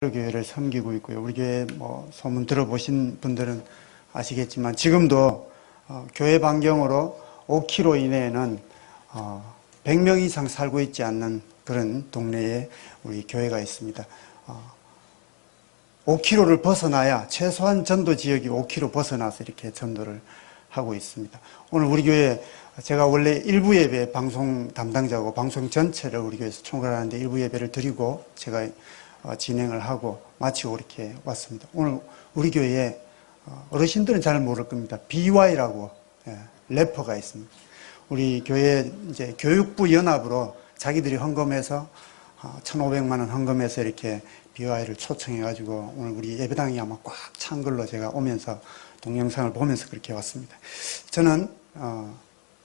교회를 섬기고 있고요. 우리 교회 소문 들어보신 분들은 아시겠지만 지금도 교회 반경으로 5km 이내에는 100명 이상 살고 있지 않는 그런 동네에 우리 교회가 있습니다. 5km를 벗어나야 최소한 전도 지역이 5km 벗어나서 이렇게 전도를 하고 있습니다. 오늘 우리 교회 제가 원래 일부 예배 방송 담당자고 방송 전체를 우리 교회에서 총괄하는데 일부 예배를 드리고 제가 진행을 하고 마치고 이렇게 왔습니다. 오늘 우리 교회에 어르신들은 잘 모를 겁니다. BY라고 래퍼가 있습니다. 우리 교회 이제 교육부 연합으로 자기들이 헌금해서 1,500만 원 헌금해서 이렇게 BY를 초청해가지고 오늘 우리 예배당이 아마 꽉 찬 걸로 제가 오면서 동영상을 보면서 그렇게 왔습니다. 저는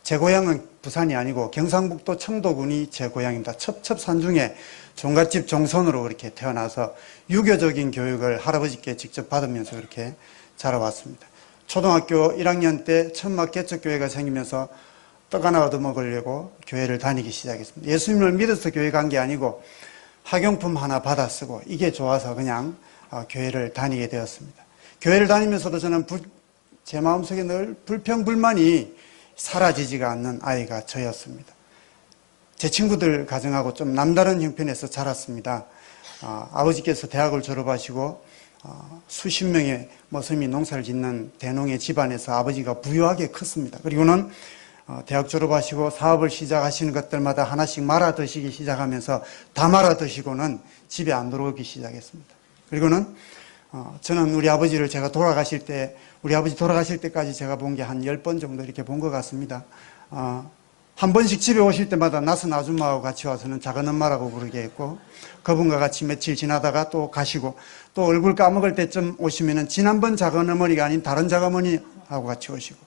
제 고향은 부산이 아니고 경상북도 청도군이 제 고향입니다. 첩첩산중에 종갓집 종손으로 그렇게 태어나서 유교적인 교육을 할아버지께 직접 받으면서 그렇게 자라왔습니다. 초등학교 1학년 때 천막 개척교회가 생기면서 떡 하나 얻어먹으려고 교회를 다니기 시작했습니다. 예수님을 믿어서 교회 간 게 아니고 학용품 하나 받아 쓰고 이게 좋아서 그냥 교회를 다니게 되었습니다. 교회를 다니면서도 저는 제 마음속에 늘 불평불만이 사라지지가 않는 아이가 저였습니다. 제 친구들 가정하고 좀 남다른 형편에서 자랐습니다. 아버지께서 대학을 졸업하시고 수십 명의 머슴이 농사를 짓는 대농의 집안에서 아버지가 부유하게 컸습니다. 그리고는 대학 졸업하시고 사업을 시작하시는 것들마다 하나씩 말아 드시기 시작하면서 다 말아 드시고는 집에 안 들어오기 시작했습니다. 그리고는 저는 우리 아버지를 제가 돌아가실 때 우리 아버지 돌아가실 때까지 제가 본 게 한 10번 정도 이렇게 본 것 같습니다. 한 번씩 집에 오실 때마다 낯선 아줌마하고 같이 와서는 작은 엄마라고 부르게 했고 그분과 같이 며칠 지나다가 또 가시고 또 얼굴 까먹을 때쯤 오시면은 지난번 작은 어머니가 아닌 다른 작어머니하고 같이 오시고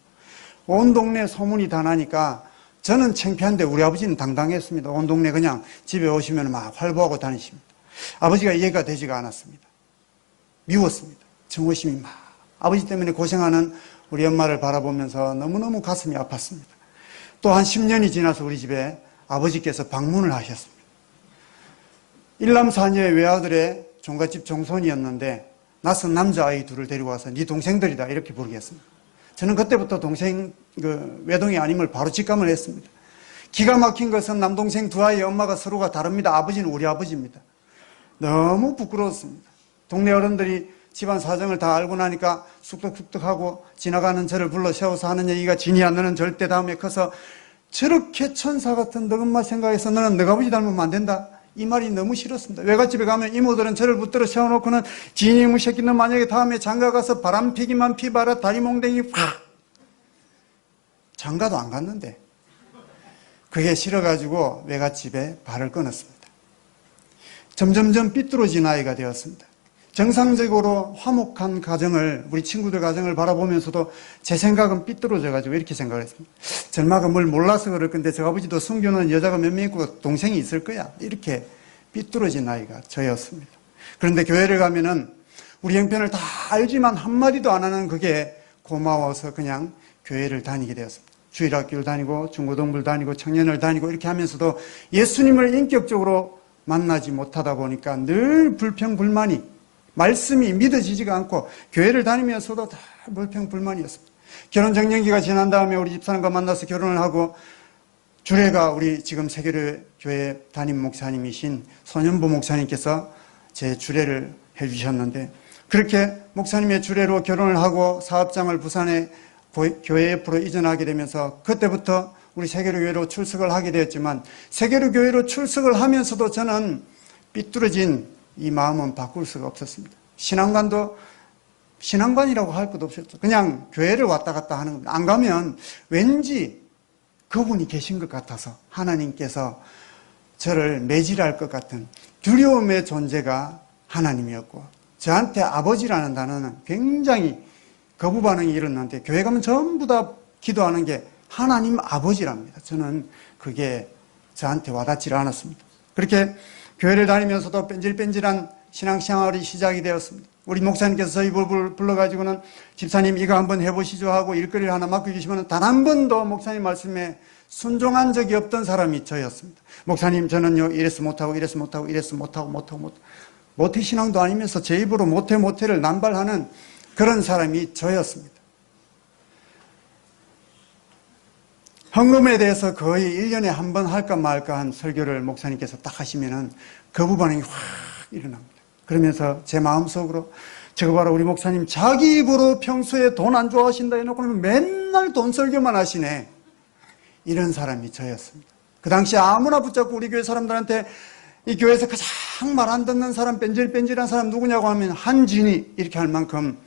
온 동네 소문이 다 나니까 저는 창피한데 우리 아버지는 당당했습니다. 온 동네 그냥 집에 오시면 막 활보하고 다니십니다. 아버지가 이해가 되지가 않았습니다. 미웠습니다. 정호심이 막 아버지 때문에 고생하는 우리 엄마를 바라보면서 너무너무 가슴이 아팠습니다. 또 한 10년이 지나서 우리 집에 아버지께서 방문을 하셨습니다. 일남사녀의 외아들의 종갓집 종손이었는데 낯선 남자아이 둘을 데리고 와서 네 동생들이다 이렇게 부르겠습니다. 저는 그때부터 동생 외동이 아님을 바로 직감을 했습니다. 기가 막힌 것은 남동생 두 아이의 엄마가 서로가 다릅니다. 아버지는 우리 아버지입니다. 너무 부끄러웠습니다. 동네 어른들이 집안 사정을 다 알고 나니까 쑥덕쑥덕하고 지나가는 저를 불러 세워서 하는 얘기가 진이야 너는 절대 다음에 커서 저렇게 천사 같은 너 엄마 생각해서 너는 너가 아버지 닮으면 안 된다. 이 말이 너무 싫었습니다. 외갓집에 가면 이모들은 저를 붙들어 세워놓고는 진이 이모 새끼 너 만약에 다음에 장가가서 바람 피기만 피봐라 다리 몽댕이 확 장가도 안 갔는데 그게 싫어가지고 외갓집에 발을 끊었습니다. 점점점 삐뚤어진 아이가 되었습니다. 정상적으로 화목한 가정을 우리 친구들 가정을 바라보면서도 제 생각은 삐뚤어져가지고 이렇게 생각을 했습니다. 절마가 뭘 몰라서 그럴 건데 저 아버지도 숨겨놓은 여자가 몇 명 있고 동생이 있을 거야 이렇게 삐뚤어진 아이가 저였습니다. 그런데 교회를 가면은 우리 형편을 다 알지만 한마디도 안 하는 그게 고마워서 그냥 교회를 다니게 되었습니다. 주일학교를 다니고 중고등부를 다니고 청년을 다니고 이렇게 하면서도 예수님을 인격적으로 만나지 못하다 보니까 늘 불평불만이 말씀이 믿어지지가 않고 교회를 다니면서도 다 불평불만이었습니다. 결혼정년기가 지난 다음에 우리 집사람과 만나서 결혼을 하고 주례가 우리 지금 세계교회 담임 목사님이신 손현보 목사님께서 제 주례를 해주셨는데 그렇게 목사님의 주례로 결혼을 하고 사업장을 부산에 교회 옆으로 이전하게 되면서 그때부터 우리 세계교회로 출석을 하게 되었지만 세계교회로 출석을 하면서도 저는 삐뚤어진 이 마음은 바꿀 수가 없었습니다. 신앙관이라고 할 것도 없었죠. 그냥 교회를 왔다 갔다 하는 겁니다. 안 가면 왠지 그분이 계신 것 같아서 하나님께서 저를 매질할 것 같은 두려움의 존재가 하나님이었고 저한테 아버지라는 단어는 굉장히 거부 반응이 일어났는데 교회 가면 전부 다 기도하는 게 하나님 아버지랍니다. 저는 그게 저한테 와닿지 않았습니다. 그렇게 교회를 다니면서도 뺀질뺀질한 신앙생활이 시작이 되었습니다. 우리 목사님께서 저희 불러가지고는 집사님 이거 한번 해보시죠 하고 일거리를 하나 맡겨주시면 단 한 번도 목사님 말씀에 순종한 적이 없던 사람이 저였습니다. 목사님 저는요 이래서 못하고 이래서 못하고 이래서 못하고 모태신앙도 아니면서 제 입으로 모태를 남발하는 그런 사람이 저였습니다. 헌금에 대해서 거의 1년에 한 번 할까 말까 한 설교를 목사님께서 딱 하시면은 거부 반응이 확 일어납니다. 그러면서 제 마음속으로 저거 봐라, 우리 목사님 자기 입으로 평소에 돈 안 좋아하신다 해놓고는 맨날 돈 설교만 하시네. 이런 사람이 저였습니다. 그 당시 아무나 붙잡고 우리 교회 사람들한테 이 교회에서 가장 말 안 듣는 사람, 뺀질뺀질한 사람 누구냐고 하면 한진이 이렇게 할 만큼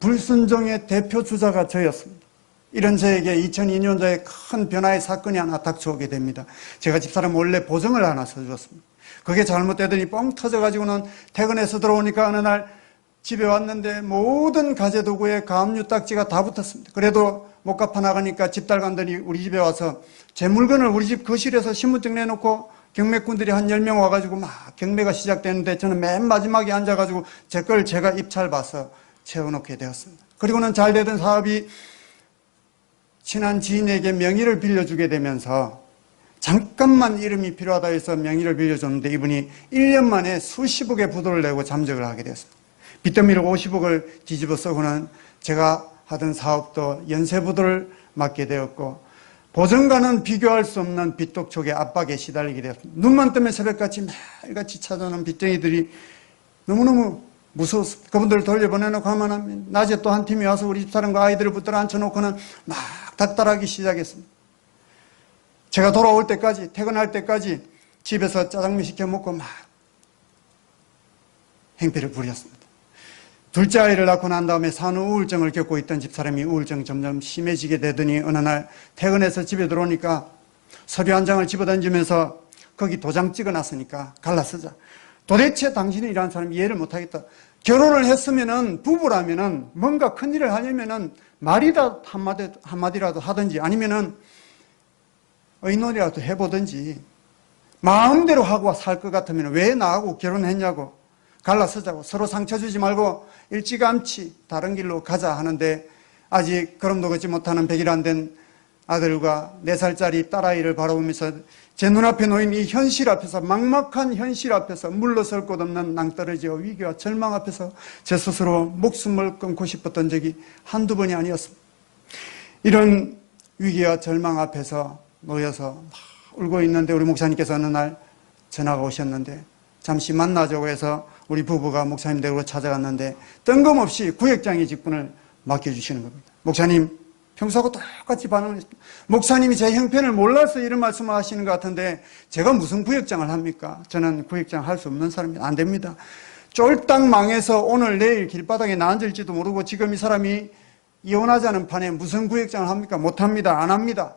불순종의 대표 주자가 저였습니다. 이런 저에게 2002년도에 큰 변화의 사건이 하나 닥쳐오게 됩니다. 제가 집사람 원래 보증을 하나 써주었습니다. 그게 잘못되더니 뻥 터져가지고는 퇴근해서 들어오니까 어느 날 집에 왔는데 모든 가재도구에 가압류 딱지가 다 붙었습니다. 그래도 못 갚아 나가니까 집달관들이 우리 집에 와서 제 물건을 우리 집 거실에서 신분증 내놓고 경매꾼들이 한 10명 와가지고 막 경매가 시작되는데 저는 맨 마지막에 앉아가지고 제 걸 제가 입찰 봐서 채워놓게 되었습니다. 그리고는 잘 되던 사업이 친한 지인에게 명의를 빌려주게 되면서 잠깐만 이름이 필요하다 해서 명의를 빌려줬는데 이분이 1년 만에 수십억의 부도를 내고 잠적을 하게 되었습니다. 빚더미를 50억을 뒤집어 쓰고는 제가 하던 사업도 연쇄부도를 맞게 되었고 보증과는 비교할 수 없는 빚독촉의 압박에 시달리게 되었습니다. 눈만 뜨면 새벽같이 매일같이 찾아오는 빚쟁이들이 너무너무 무서웠습니다. 그분들을 돌려보내놓고 하면 낮에 또 한 팀이 와서 우리 집사람과 아이들을 붙들어 앉혀놓고는 막 닥달하기 시작했습니다. 제가 돌아올 때까지, 퇴근할 때까지 집에서 짜장면 시켜 먹고 막 행패를 부렸습니다. 둘째 아이를 낳고 난 다음에 산후 우울증을 겪고 있던 집사람이 우울증이 점점 심해지게 되더니 어느 날 퇴근해서 집에 들어오니까 서류 한 장을 집어던지면서 거기 도장 찍어놨으니까 갈라 쓰자. 도대체 당신이 이러한 사람이 이해를 못하겠다. 결혼을 했으면은 부부라면은 뭔가 큰일을 하려면은 말이다 한마디라도 하든지 아니면은 의논이라도 해보든지 마음대로 하고 살 것 같으면 왜 나하고 결혼했냐고 갈라 쓰자고 서로 상처 주지 말고 일찌감치 다른 길로 가자 하는데 아직 걸음도 걷지 못하는 100일 안 된 아들과 4살짜리 딸아이를 바라보면서 제 눈앞에 놓인 이 현실 앞에서 막막한 현실 앞에서 물러설 곳 없는 낭떠러지와 위기와 절망 앞에서 제 스스로 목숨을 끊고 싶었던 적이 한두 번이 아니었습니다. 이런 위기와 절망 앞에서 놓여서 막 울고 있는데 우리 목사님께서 어느 날 전화가 오셨는데 잠시 만나자고 해서 우리 부부가 목사님 댁으로 찾아갔는데 뜬금없이 구역장의 직분을 맡겨주시는 겁니다. 목사님 평소하고 똑같이 반응을 했습니다. 목사님이 제 형편을 몰라서 이런 말씀을 하시는 것 같은데 제가 무슨 구역장을 합니까? 저는 구역장 할 수 없는 사람입니다. 안 됩니다. 쫄딱 망해서 오늘 내일 길바닥에 나앉을지도 모르고 지금 이 사람이 이혼하자는 판에 무슨 구역장을 합니까? 못합니다. 안 합니다.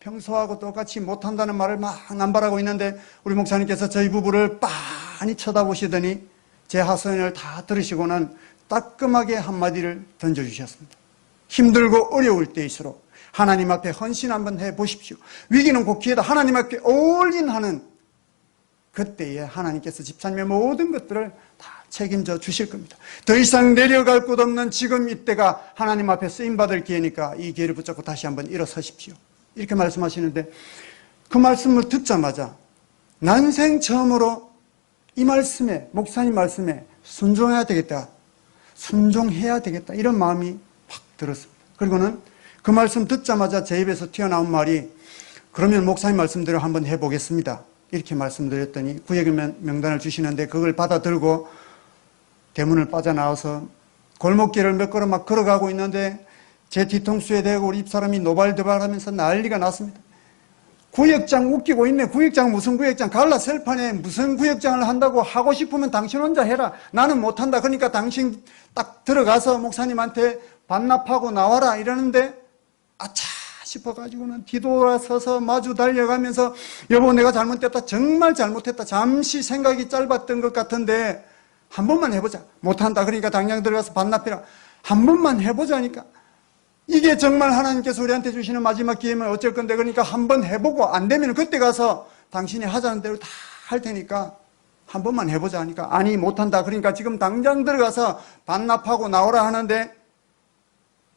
평소하고 똑같이 못한다는 말을 막 남발하고 있는데 우리 목사님께서 저희 부부를 빤히 쳐다보시더니 제 하소연을 다 들으시고는 따끔하게 한마디를 던져주셨습니다. 힘들고 어려울 때일수록 하나님 앞에 헌신 한번 해보십시오. 위기는 곧 기회다. 하나님 앞에 올인하는 그때에 하나님께서 집사님의 모든 것들을 다 책임져 주실 겁니다. 더 이상 내려갈 곳 없는 지금 이때가 하나님 앞에 쓰임받을 기회니까 이 기회를 붙잡고 다시 한번 일어서십시오. 이렇게 말씀하시는데 그 말씀을 듣자마자 난생 처음으로 이 말씀에, 목사님 말씀에 순종해야 되겠다. 순종해야 되겠다. 이런 마음이 확 들었습니다. 그리고는 그 말씀 듣자마자 제 입에서 튀어나온 말이 그러면 목사님 말씀대로 한번 해보겠습니다. 이렇게 말씀드렸더니 구역 명단을 주시는데 그걸 받아들고 대문을 빠져나와서 골목길을 몇 걸음 막 걸어가고 있는데 제 뒤통수에 대고 우리 집사람이 노발대발하면서 난리가 났습니다. 구역장 웃기고 있네. 구역장 무슨 구역장 갈라 셀판에 무슨 구역장을 한다고 하고 싶으면 당신 혼자 해라. 나는 못한다. 그러니까 당신 딱 들어가서 목사님한테 반납하고 나와라 이러는데 아차 싶어가지고는 뒤돌아서서 마주 달려가면서 여보 내가 잘못했다. 정말 잘못했다. 잠시 생각이 짧았던 것 같은데 한 번만 해보자. 못한다. 그러니까 당장 들어가서 반납해라. 한 번만 해보자니까. 이게 정말 하나님께서 우리한테 주시는 마지막 기회면 어쩔 건데 그러니까 한번 해보고 안 되면 그때 가서 당신이 하자는 대로 다 할 테니까 한 번만 해보자 하니까 아니 못한다. 그러니까 지금 당장 들어가서 반납하고 나오라 하는데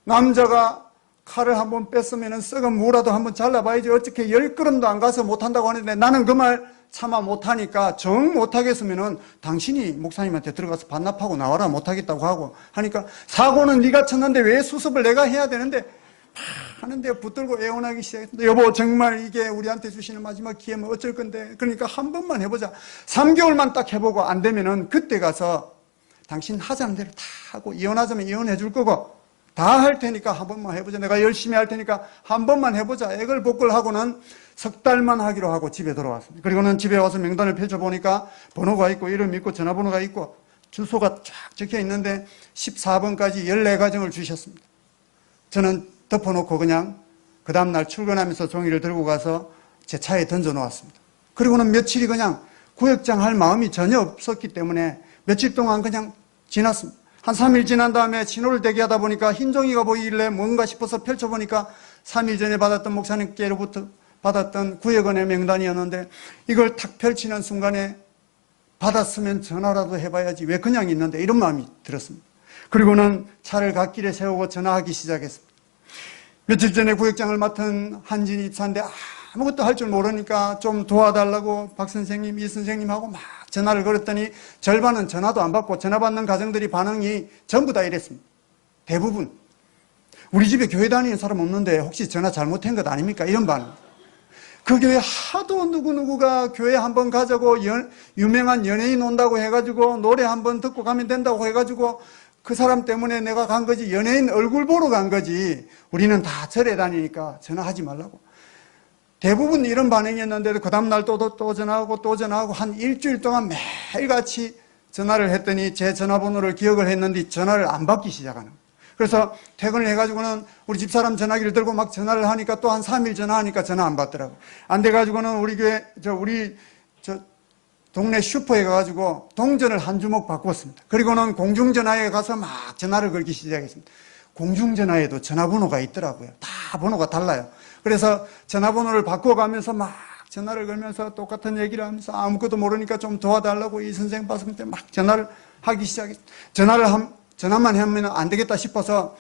남자가 칼을 한번 뺐으면 썩은 무라도 한번 잘라봐야지 어떻게 10걸음도 안 가서 못한다고 하는데 나는 그 말 차마 못하니까 정 못하겠으면은 당신이 목사님한테 들어가서 반납하고 나와라, 못하겠다고 하고 하니까, 사고는 네가 쳤는데 왜 수습을 내가 해야 되는데 하는데 붙들고 애원하기 시작했는데, 여보 정말 이게 우리한테 주시는 마지막 기회면 어쩔 건데, 그러니까 한 번만 해보자. 3개월만 딱 해보고 안 되면은 그때 가서 당신 하자는 대로 다 하고, 이혼하자면 이혼해 줄 거고 다 할 테니까 한 번만 해보자. 내가 열심히 할 테니까 한 번만 해보자. 애걸복걸하고는 석 달만 하기로 하고 집에 돌아왔습니다. 그리고는 집에 와서 명단을 펼쳐보니까 번호가 있고 이름이 있고 전화번호가 있고 주소가 쫙 적혀 있는데 14번까지 14가정을 주셨습니다. 저는 덮어놓고 그냥 그 다음날 출근하면서 종이를 들고 가서 제 차에 던져놓았습니다. 그리고는 며칠이 그냥 구역장 할 마음이 전혀 없었기 때문에 며칠 동안 그냥 지났습니다. 한 3일 지난 다음에 신호를 대기하다 보니까 흰 종이가 보이길래 뭔가 싶어서 펼쳐보니까 3일 전에 받았던 목사님께로부터 받았던 구역원의 명단이었는데, 이걸 탁 펼치는 순간에 받았으면 전화라도 해봐야지 왜 그냥 있는데, 이런 마음이 들었습니다. 그리고는 차를 갓길에 세우고 전화하기 시작했습니다. 며칠 전에 구역장을 맡은 한진 입사인데 아무것도 할 줄 모르니까 좀 도와달라고 박 선생님, 이 선생님하고 막 전화를 걸었더니 절반은 전화도 안 받고, 전화 받는 가정들이 반응이 전부 다 이랬습니다. 대부분 우리 집에 교회 다니는 사람 없는데 혹시 전화 잘못한 것 아닙니까? 이런 반응. 그 교회 하도 누구누구가 교회 한번 가자고 유명한 연예인 온다고 해가지고 노래 한번 듣고 가면 된다고 해가지고 그 사람 때문에 내가 간 거지, 연예인 얼굴 보러 간 거지, 우리는 다 절에 다니니까 전화하지 말라고. 대부분 이런 반응이었는데도 그 다음날 또 전화하고 또 전화하고 한 일주일 동안 매일같이 전화를 했더니 제 전화번호를 기억을 했는데 전화를 안 받기 시작하는 거예요. 그래서 퇴근을 해가지고는 우리 집사람 전화기를 들고 막 전화를 하니까 또 한 3일 전화하니까 전화 안 받더라고요. 안 돼가지고는 우리 교회, 우리 동네 슈퍼에 가가지고 동전을 한 주먹 바꿨습니다. 그리고는 공중전화에 가서 막 전화를 걸기 시작했습니다. 공중전화에도 전화번호가 있더라고요. 다 번호가 달라요. 그래서 전화번호를 바꿔가면서 막 전화를 걸면서 똑같은 얘기를 하면서 아무것도 모르니까 좀 도와달라고 이 선생 봤을 때 막 전화를 하기 시작했습니다. 전화만 하면 안 되겠다 싶어서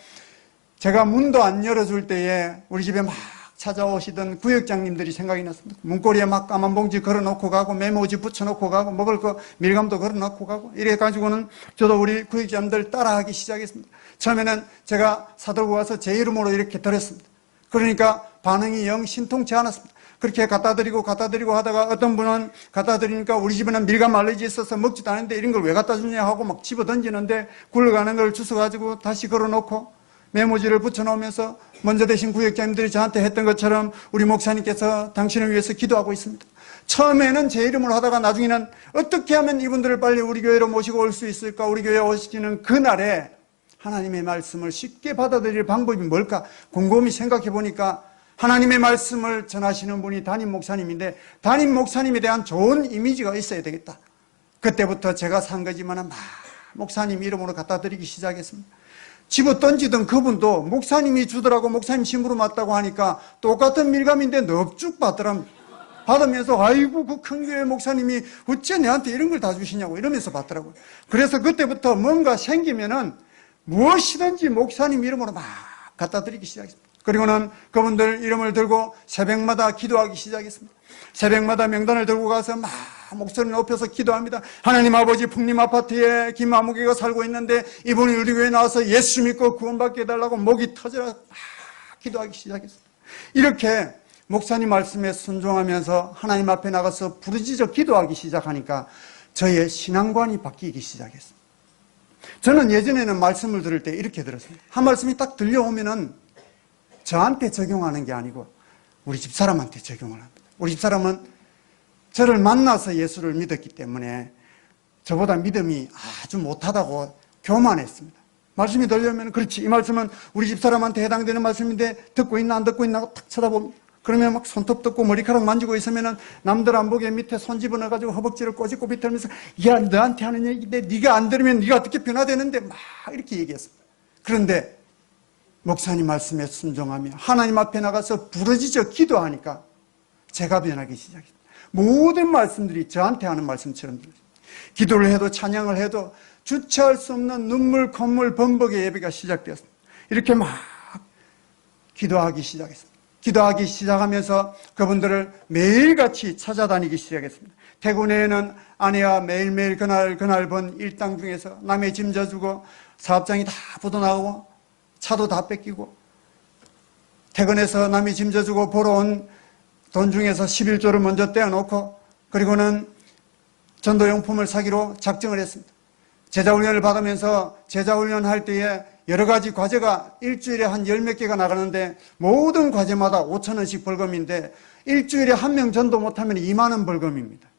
제가 문도 안 열어줄 때에 우리 집에 막 찾아오시던 구역장님들이 생각이 났습니다. 문고리에 막 까만 봉지 걸어놓고 가고 메모지 붙여놓고 가고 먹을 거 밀감도 걸어놓고 가고 이래가지고는 저도 우리 구역장님들 따라하기 시작했습니다. 처음에는 제가 사들고 와서 제 이름으로 이렇게 드렸습니다. 그러니까 반응이 영 신통치 않았습니다. 그렇게 갖다 드리고 하다가 어떤 분은 갖다 드리니까 우리 집에는 밀감 알레르기 있어서 먹지도 않는데 이런 걸 왜 갖다 주냐 하고 막 집어 던지는데, 굴러가는 걸 주워가지고 다시 걸어놓고 메모지를 붙여놓으면서 먼저 되신 구역장님들이 저한테 했던 것처럼 우리 목사님께서 당신을 위해서 기도하고 있습니다. 처음에는 제 이름으로 하다가 나중에는 어떻게 하면 이분들을 빨리 우리 교회로 모시고 올 수 있을까, 우리 교회에 오시는 그날에 하나님의 말씀을 쉽게 받아들일 방법이 뭘까 곰곰이 생각해 보니까 하나님의 말씀을 전하시는 분이 담임 목사님인데 담임 목사님에 대한 좋은 이미지가 있어야 되겠다. 그때부터 제가 산 거지만 막 목사님 이름으로 갖다 드리기 시작했습니다. 집어 던지던 그분도 목사님이 주더라고, 목사님 심부름 왔다고 하니까 똑같은 밀감인데 넙죽 받으면서 아이고 그 큰 교회 목사님이 어째 내한테 이런 걸 다 주시냐고 이러면서 받더라고요. 그래서 그때부터 뭔가 생기면은 무엇이든지 목사님 이름으로 막 갖다 드리기 시작했습니다. 그리고는 그분들 이름을 들고 새벽마다 기도하기 시작했습니다. 새벽마다 명단을 들고 가서 막 목소리 높여서 기도합니다. 하나님 아버지, 풍림 아파트에 김아무개가 살고 있는데 이분이 우리 교회에 나와서 예수 믿고 구원받게 해달라고 목이 터져라 막 기도하기 시작했습니다. 이렇게 목사님 말씀에 순종하면서 하나님 앞에 나가서 부르짖어 기도하기 시작하니까 저의 신앙관이 바뀌기 시작했습니다. 저는 예전에는 말씀을 들을 때 이렇게 들었습니다. 한 말씀이 딱 들려오면은 저한테 적용하는 게 아니고 우리 집사람한테 적용을 합니다. 우리 집사람은 저를 만나서 예수를 믿었기 때문에 저보다 믿음이 아주 못하다고 교만했습니다. 말씀이 들려오면 그렇지, 이 말씀은 우리 집사람한테 해당되는 말씀인데 듣고 있나 안 듣고 있나 딱 쳐다봅니다. 그러면 막 손톱 뜯고 머리카락 만지고 있으면은 남들 안 보게 밑에 손 집어넣어가지고 허벅지를 꼬집고 비틀면서 야, 너한테 하는 얘기인데 네가 안 들으면 네가 어떻게 변화되는데 막 이렇게 얘기했습니다. 그런데 목사님 말씀에 순종하며 하나님 앞에 나가서 부르짖어 기도하니까 제가 변하기 시작했습니다. 모든 말씀들이 저한테 하는 말씀처럼 들었습니다. 기도를 해도 찬양을 해도 주체할 수 없는 눈물, 콧물, 범벅의 예배가 시작되었습니다. 이렇게 막 기도하기 시작했습니다. 기도하기 시작하면서 그분들을 매일같이 찾아다니기 시작했습니다. 퇴근 후에는 아내와 매일매일 그날 번 일당 중에서 남의 짐 져주고 사업장이 다 부도나고 차도 다 뺏기고 퇴근해서 남이 짐 져주고 벌어온 돈 중에서 11조를 먼저 떼어놓고 그리고는 전도용품을 사기로 작정을 했습니다. 제자훈련을 받으면서 제자훈련할 때에 여러 가지 과제가 일주일에 한 10몇 개가 나가는데 모든 과제마다 5,000원씩 벌금인데 일주일에 한 명 전도 못하면 2만 원 벌금입니다.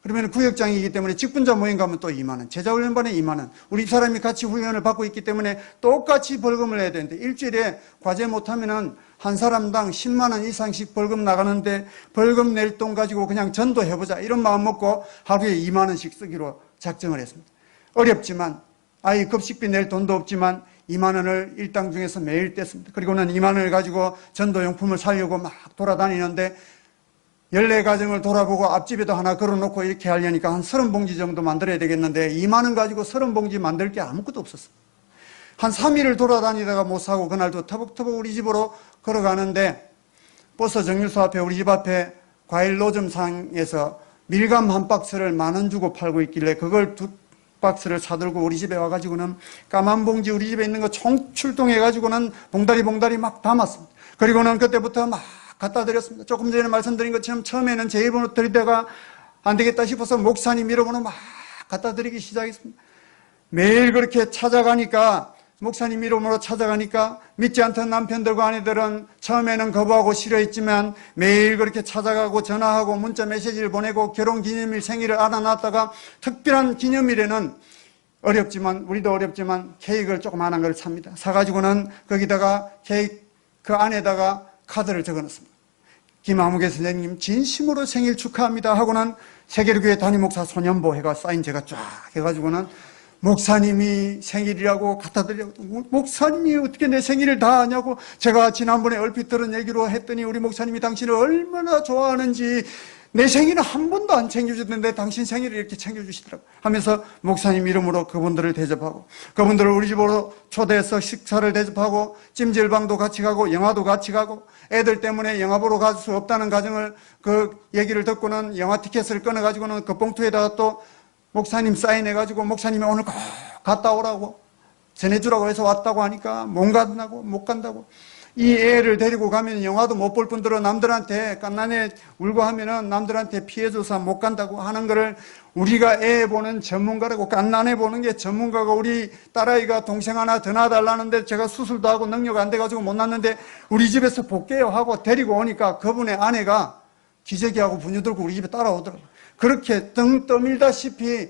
그러면 구역장이기 때문에 직분자 모임 가면 또 2만 원, 제자훈련반에 2만 원, 우리 사람이 같이 훈련을 받고 있기 때문에 똑같이 벌금을 내야 되는데 일주일에 과제 못하면은 한 사람당 10만 원 이상씩 벌금 나가는데 벌금 낼 돈 가지고 그냥 전도해보자 이런 마음 먹고 하루에 2만 원씩 쓰기로 작정을 했습니다. 어렵지만 아이 급식비 낼 돈도 없지만 2만 원을 일당 중에서 매일 뗐습니다. 그리고는 2만 원을 가지고 전도용품을 사려고 막 돌아다니는데 14가정을 돌아보고 앞집에도 하나 걸어놓고 이렇게 하려니까 한 30봉지 정도 만들어야 되겠는데 2만 원 가지고 30봉지 만들 게 아무것도 없었어요. 한 3일을 돌아다니다가 못 사고 그날도 터벅터벅 우리 집으로 걸어가는데 버스 정류소 앞에 우리 집 앞에 과일 노점상에서 밀감 한 박스를 10,000원 주고 팔고 있길래 그걸 2박스를 사들고 우리 집에 와가지고는 까만 봉지 우리 집에 있는 거 총 출동해가지고는 봉다리 막 담았습니다. 그리고는 그때부터 막 갖다 드렸습니다. 조금 전에 말씀드린 것처럼 처음에는 제 입으로 드리다가 안 되겠다 싶어서 목사님 이름으로 막 갖다 드리기 시작했습니다. 매일 그렇게 찾아가니까 목사님 이름으로 찾아가니까 믿지 않던 남편들과 아내들은 처음에는 거부하고 싫어했지만 매일 그렇게 찾아가고 전화하고 문자 메시지를 보내고 결혼기념일 생일을 알아놨다가 특별한 기념일에는 어렵지만 우리도 어렵지만 케이크를 조그만한 걸 삽니다. 사가지고는 거기다가 케이크 그 안에다가 카드를 적어놨습니다. 김아무개 선생님 진심으로 생일 축하합니다 하고는 세계교회 담임목사 소년보 해가 사인 제가 쫙 해가지고는 목사님이 생일이라고 갖다 드리고 목사님이 어떻게 내 생일을 다 아냐고 제가 지난번에 얼핏 들은 얘기로 했더니 우리 목사님이 당신을 얼마나 좋아하는지 내 생일은 한 번도 안 챙겨주던데 당신 생일을 이렇게 챙겨주시더라고 하면서 목사님 이름으로 그분들을 대접하고 그분들을 우리 집으로 초대해서 식사를 대접하고 찜질방도 같이 가고 영화도 같이 가고 애들 때문에 영화 보러 갈 수 없다는 가정을 그 얘기를 듣고는 영화 티켓을 끊어가지고는 그 봉투에다가 또 목사님 사인해가지고 목사님이 오늘 꼭 갔다 오라고 전해주라고 해서 왔다고 하니까 못 간다고 이 애를 데리고 가면 영화도 못 볼 뿐더러 남들한테 깐난애 울고 하면은 남들한테 피해줘서 못 간다고 하는 거를 우리가 애 보는 전문가라고 깐난애 보는 게 전문가가 우리 딸아이가 동생 하나 더 낳아달라는데 제가 수술도 하고 능력 안 돼가지고 못 낳는데 우리 집에서 볼게요 하고 데리고 오니까 그분의 아내가 기저귀하고 분유 들고 우리 집에 따라오더라고요. 그렇게 등 떠밀다시피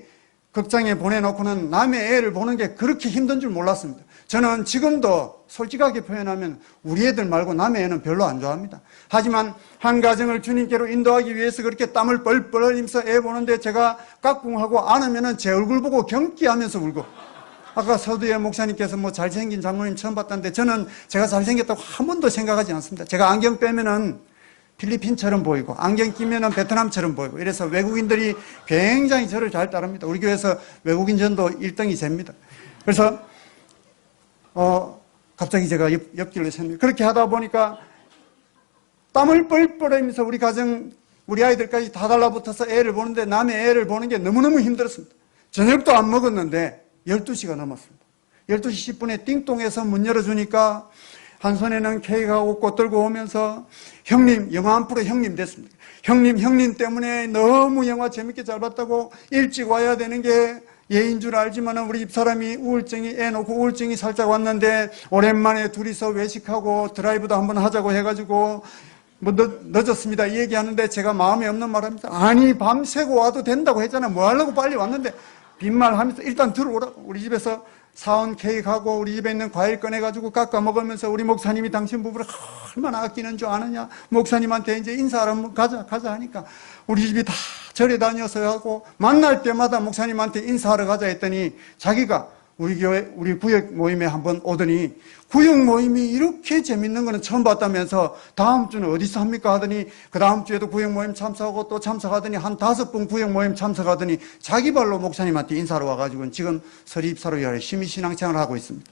극장에 보내놓고는 남의 애를 보는 게 그렇게 힘든 줄 몰랐습니다. 저는 지금도 솔직하게 표현하면 우리 애들 말고 남의 애는 별로 안 좋아합니다. 하지만 한 가정을 주님께로 인도하기 위해서 그렇게 땀을 뻘뻘 흘리면서 애 보는데 제가 깍꿍하고 안으면은 제 얼굴 보고 경기하면서 울고 아까 서두에 목사님께서 뭐 잘생긴 장로님 처음 봤다는데 저는 제가 잘생겼다고 한 번도 생각하지 않습니다. 제가 안경 빼면은 필리핀처럼 보이고 안경 끼면은 베트남처럼 보이고 이래서 외국인들이 굉장히 저를 잘 따릅니다. 우리 교회에서 외국인 전도 1등이 셉니다. 그래서 갑자기 제가 옆길로 샙니다. 그렇게 하다 보니까 땀을 뻘뻘 흘리면서 우리 가정 우리 아이들까지 다 달라붙어서 애를 보는데 남의 애를 보는 게 너무너무 힘들었습니다. 저녁도 안 먹었는데 12시가 넘었습니다. 12시 10분에 띵동해서 문 열어주니까 한 손에는 케이크하고 꽃 들고 오면서 형님, 영화 한 프로 형님 됐습니다. 형님 때문에 너무 영화 재밌게 잘 봤다고 일찍 와야 되는 게 예인 줄 알지만 우리 집사람이 애 놓고 우울증이 살짝 왔는데 오랜만에 둘이서 외식하고 드라이브도 한번 하자고 해가지고 뭐 늦었습니다 이 얘기하는데 제가 마음에 없는 말합니다. 아니 밤새고 와도 된다고 했잖아. 뭐 하려고 빨리 왔는데 빈말 하면서 일단 들어오라고. 우리 집에서 사온 케이크하고 우리 집에 있는 과일 꺼내가지고 깎아 먹으면서 우리 목사님이 당신 부부를 얼마나 아끼는 줄 아느냐. 목사님한테 이제 인사하러 가자 하니까 우리 집이 다 절에 다녀서 하고 만날 때마다 목사님한테 인사하러 가자 했더니 자기가 우리 교회, 우리 구역 모임에 한번 오더니 구역 모임이 이렇게 재밌는 거는 처음 봤다면서 다음 주는 어디서 합니까 하더니 그 다음 주에도 구역 모임 참석하고 또 참석하더니 한 5번 구역 모임 참석하더니 자기 발로 목사님한테 인사로 와가지고 지금 설립사로 열심히 신앙생활을 하고 있습니다.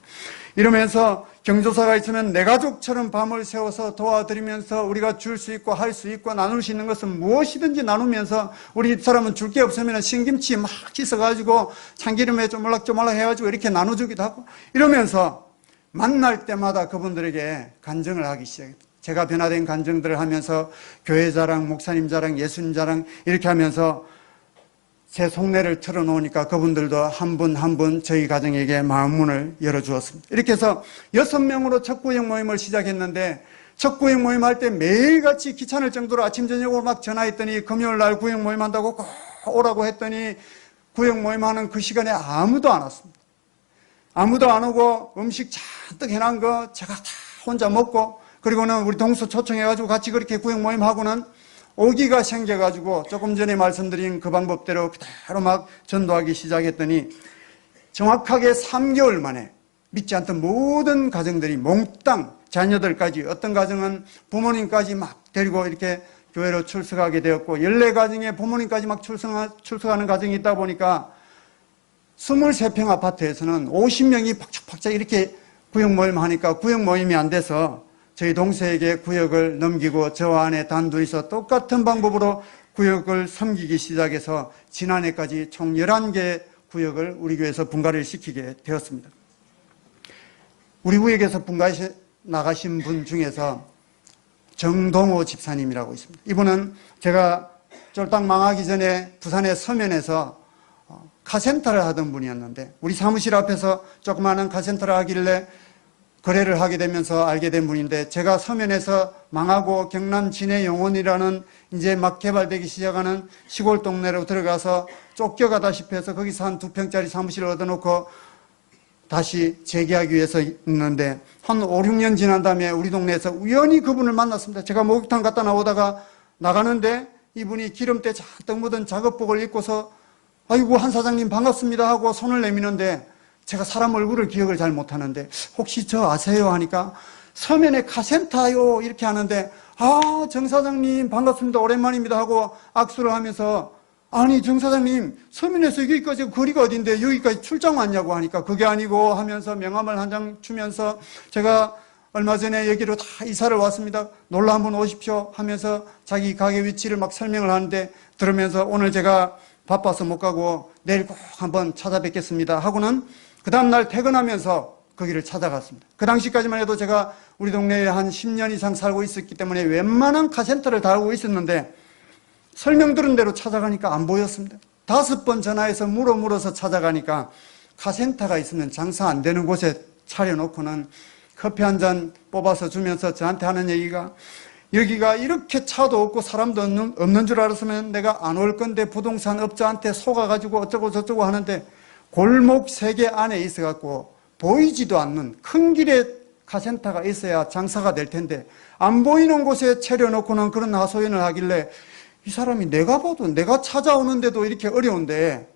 이러면서 경조사가 있으면 내 가족처럼 밤을 새워서 도와드리면서 우리가 줄 수 있고 할 수 있고 나눌 수 있는 것은 무엇이든지 나누면서 우리 집사람은 줄 게 없으면 신김치 막 씻어가지고 참기름에 쪼물락쪼물락 해가지고 이렇게 나눠주기도 하고 이러면서 만날 때마다 그분들에게 간증을 하기 시작했어요. 제가 변화된 간증들을 하면서 교회 자랑, 목사님 자랑, 예수님 자랑 이렇게 하면서 제 속내를 털어놓으니까 그분들도 한 분 한 분 저희 가정에게 마음문을 열어주었습니다. 이렇게 해서 6명으로 첫 구역 모임을 시작했는데 첫 구역 모임 할 때 매일같이 귀찮을 정도로 아침 저녁으로 막 전화했더니 금요일 날 구역 모임 한다고 꼭 오라고 했더니 구역 모임 하는 그 시간에 아무도 안 왔습니다. 아무도 안 오고 음식 잔뜩 해놓은 거 제가 다 혼자 먹고 그리고는 우리 동서 초청해가지고 같이 그렇게 구역 모임 하고는 오기가 생겨가지고 조금 전에 말씀드린 그 방법대로 그대로 막 전도하기 시작했더니 정확하게 3개월 만에 믿지 않던 모든 가정들이 몽땅 자녀들까지 어떤 가정은 부모님까지 막 데리고 이렇게 교회로 출석하게 되었고 14가정에 부모님까지 막 출석하는 가정이 있다 보니까 23평 아파트에서는 50명이 팍짝팍짝 이렇게 구역 모임 하니까 구역 모임이 안 돼서 저희 동서에게 구역을 넘기고 저와 아내 단둘이서 똑같은 방법으로 구역을 섬기기 시작해서 지난해까지 총 11개 구역을 우리 교회에서 분가를 시키게 되었습니다. 우리 구역에서 분가 나가신 분 중에서 정동호 집사님이라고 있습니다. 이분은 제가 쫄딱 망하기 전에 부산의 서면에서 카센터를 하던 분이었는데 우리 사무실 앞에서 조그마한 카센터를 하길래 거래를 하게 되면서 알게 된 분인데 제가 서면에서 망하고 경남 진해 용원이라는 이제 막 개발되기 시작하는 시골 동네로 들어가서 쫓겨가다시피 해서 거기서 한 2평짜리 사무실을 얻어놓고 다시 재개하기 위해서 있는데 한 5, 6년 지난 다음에 우리 동네에서 우연히 그분을 만났습니다. 제가 목욕탕 갔다 나오다가 나가는데 이분이 기름때 잔뜩 묻은 작업복을 입고서 아이고 한 사장님 반갑습니다 하고 손을 내미는데 제가 사람 얼굴을 기억을 잘 못하는데 혹시 저 아세요 하니까 서면에 카센터요 이렇게 하는데 아 정 사장님 반갑습니다 오랜만입니다 하고 악수를 하면서 아니 정 사장님 서면에서 여기까지 거리가 어딘데 여기까지 출장 왔냐고 하니까 그게 아니고 하면서 명함을 한 장 주면서 제가 얼마 전에 여기로 다 이사를 왔습니다 놀러 한번 오십시오 하면서 자기 가게 위치를 막 설명을 하는데 들으면서 오늘 제가 바빠서 못 가고 내일 꼭 한번 찾아뵙겠습니다 하고는 그 다음날 퇴근하면서 거기를 찾아갔습니다. 그 당시까지만 해도 제가 우리 동네에 한 10년 이상 살고 있었기 때문에 웬만한 카센터를 다 알고 있었는데 설명 들은 대로 찾아가니까 안 보였습니다. 5번 전화해서 물어서 찾아가니까 카센터가 있으면 장사 안 되는 곳에 차려놓고는 커피 한 잔 뽑아서 주면서 저한테 하는 얘기가 여기가 이렇게 차도 없고 사람도 없는 줄 알았으면 내가 안 올 건데 부동산 업자한테 속아가지고 어쩌고 저쩌고 하는데 골목 3개 안에 있어갖고 보이지도 않는 큰 길에 카센터가 있어야 장사가 될 텐데 안 보이는 곳에 차려놓고는 그런 하소연을 하길래 이 사람이 내가 봐도 내가 찾아오는데도 이렇게 어려운데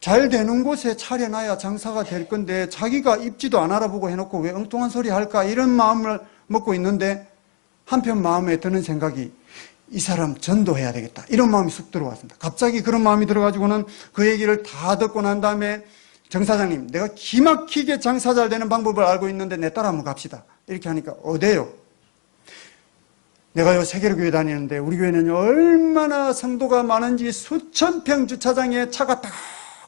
잘 되는 곳에 차려놔야 장사가 될 건데 자기가 입지도 안 알아보고 해놓고 왜 엉뚱한 소리 할까 이런 마음을 먹고 있는데 한편 마음에 드는 생각이 이 사람 전도해야 되겠다 이런 마음이 쑥 들어왔습니다. 갑자기 그런 마음이 들어가지고는 그 얘기를 다 듣고 난 다음에 정 사장님 내가 기막히게 장사 잘 되는 방법을 알고 있는데 내 따라 한번 갑시다 이렇게 하니까 어때요? 내가요 세계로교회 다니는데 우리 교회는 얼마나 성도가 많은지 수천 평 주차장에 차가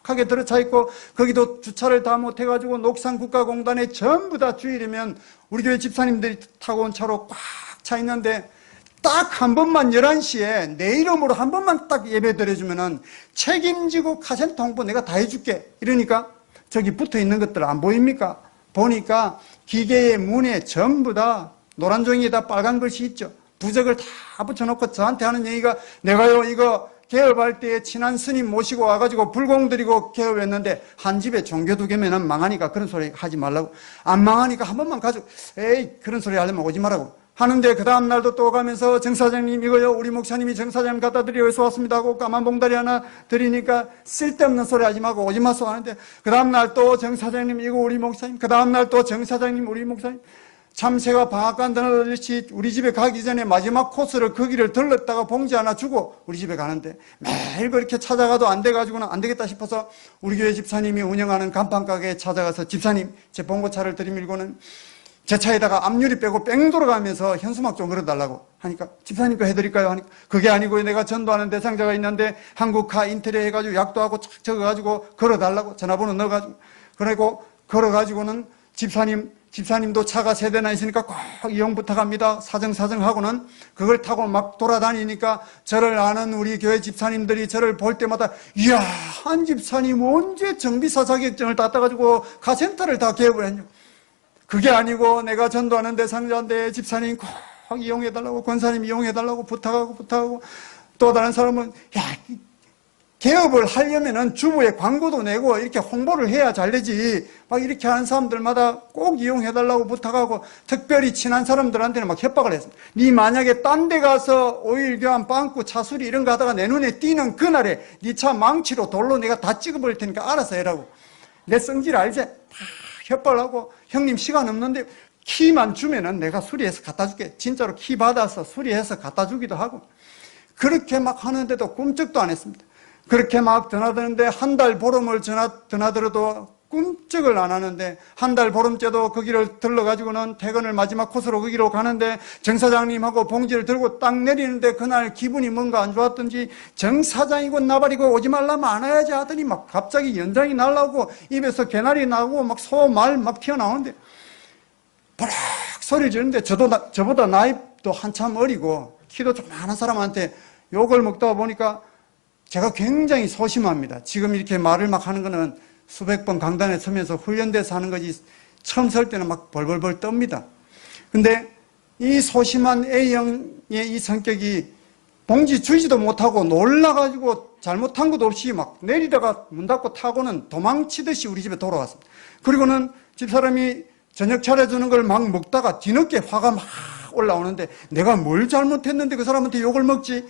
탁하게 들어차 있고 거기도 주차를 다 못해가지고 녹산국가공단에 전부 다 주일이면 우리 교회 집사님들이 타고 온 차로 꽉 차 있는데 딱 한 번만 11시에 내 이름으로 한 번만 딱 예배 드려주면은 책임지고 카센터 홍보 내가 다 해줄게 이러니까 저기 붙어 있는 것들 안 보입니까? 보니까 기계의 문에 전부 다 노란 종이에다 빨간 글씨 있죠. 부적을 다 붙여놓고 저한테 하는 얘기가 내가요 이거 개업할 때 친한 스님 모시고 와가지고 불공 드리고 개업했는데 한 집에 종교 2개면은 망하니까 그런 소리 하지 말라고 안 망하니까 한 번만 가지고 에이 그런 소리 하려면 오지 말라고 하는데 그 다음 날도 또 가면서 정 사장님 이거요, 우리 목사님이 정 사장님 갖다 드리러 여기서 왔습니다 하고 까만 봉다리 하나 드리니까 쓸데없는 소리 하지 말고 오지 마소 하는데, 그 다음 날 또 정 사장님 이거 우리 목사님, 그 다음 날 또 정 사장님 우리 목사님. 참새가 방앗간 드나들듯이 우리 집에 가기 전에 마지막 코스를 거기를 들렀다가 봉지 하나 주고 우리 집에 가는데, 매일 그렇게 찾아가도 안 돼가지고는 안 되겠다 싶어서 우리 교회 집사님이 운영하는 간판 가게에 찾아가서, 집사님 제 봉고차를 들이밀고는 제 차에다가 앞유리 빼고 뺑 돌아가면서 현수막 좀 걸어달라고 하니까, 집사님 거 해드릴까요? 하니까 그게 아니고 내가 전도하는 대상자가 있는데 한국카 인테리어 해가지고 약도 하고 착 적어가지고 걸어달라고, 전화번호 넣어가지고, 그리고 걸어가지고는 집사님도 차가 3대나 있으니까 꼭 이용 부탁합니다 사정하고는 그걸 타고 막 돌아다니니까, 저를 아는 우리 교회 집사님들이 저를 볼 때마다, 이야, 한 집사님 언제 정비사 자격증을 땄다가지고 카센터를 다 개업을 했냐. 그게 아니고 내가 전도하는 대상자인데 집사님 꼭 이용해달라고, 권사님 이용해달라고 부탁하고, 또 다른 사람은, 야, 개업을 하려면은 주부에 광고도 내고 이렇게 홍보를 해야 잘 되지, 막 이렇게 하는 사람들마다 꼭 이용해달라고 부탁하고, 특별히 친한 사람들한테는 막 협박을 했습니다. 네 만약에 딴 데 가서 오일 교환, 빵꾸, 차수리 이런 거 하다가 내 눈에 띄는 그날에 네 차 망치로 돌로 내가 다 찍어버릴 테니까 알아서 해라고. 내 성질 알지? 다 협박을 하고, 형님 시간 없는데 키만 주면은 내가 수리해서 갖다 줄게. 진짜로 키 받아서 수리해서 갖다 주기도 하고, 그렇게 막 하는데도 꿈쩍도 안 했습니다. 그렇게 막 드나드는데 한 달 보름을 드나들어도 꿈쩍을 안 하는데, 한 달 보름째도 거기를 들러가지고는 퇴근을 마지막 코스로 거기로 가는데, 정 사장님하고 봉지를 들고 딱 내리는데 그날 기분이 뭔가 안 좋았던지, 정 사장이고 나발이고 오지 말라면 안 와야지 하더니 막 갑자기 연장이 날라오고 입에서 개나리 나오고 막 소 말 막 튀어나오는데, 버럭 소리를 지르는데, 저보다 나이도 한참 어리고 키도 좀 많은 사람한테 욕을 먹다 보니까 제가 굉장히 소심합니다. 지금 이렇게 말을 막 하는 거는 수백 번 강단에 서면서 훈련돼서 하는 거지, 처음 설 때는 막 벌벌벌 떱니다. 근데 이 소심한 A형의 이 성격이 봉지 주지도 못하고 놀라가지고 잘못한 것도 없이 막 내리다가 문 닫고 타고는 도망치듯이 우리 집에 돌아왔습니다. 그리고는 집사람이 저녁 차려주는 걸 막 먹다가 뒤늦게 화가 막 올라오는데, 내가 뭘 잘못했는데 그 사람한테 욕을 먹지?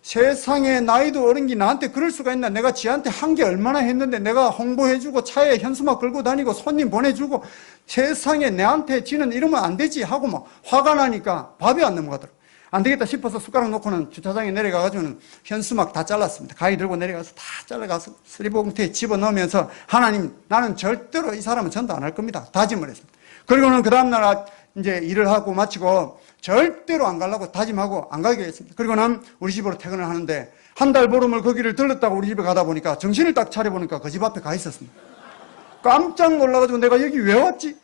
세상에 나이도 어린 게 나한테 그럴 수가 있나? 내가 지한테 한 게 얼마나 했는데, 내가 홍보해주고 차에 현수막 걸고 다니고 손님 보내주고, 세상에 내한테 지는 이러면 안 되지 하고 막 화가 나니까 밥이 안 넘어가더라고요. 안 되겠다 싶어서 숟가락 놓고는 주차장에 내려가가지고는 현수막 다 잘랐습니다. 가위 들고 내려가서 다 잘라가서 쓰리봉투에 집어넣으면서, 하나님, 나는 절대로 이 사람은 전도 안 할 겁니다 다짐을 했습니다. 그리고는 그 다음날 이제 일을 하고 마치고 절대로 안 가려고 다짐하고 안 가게 했습니다. 그리고는 우리 집으로 퇴근을 하는데, 한 달 보름을 거기를 들렀다가 우리 집에 가다 보니까, 정신을 딱 차려보니까 그 집 앞에 가 있었습니다. 깜짝 놀라가지고 내가 여기 왜 왔지?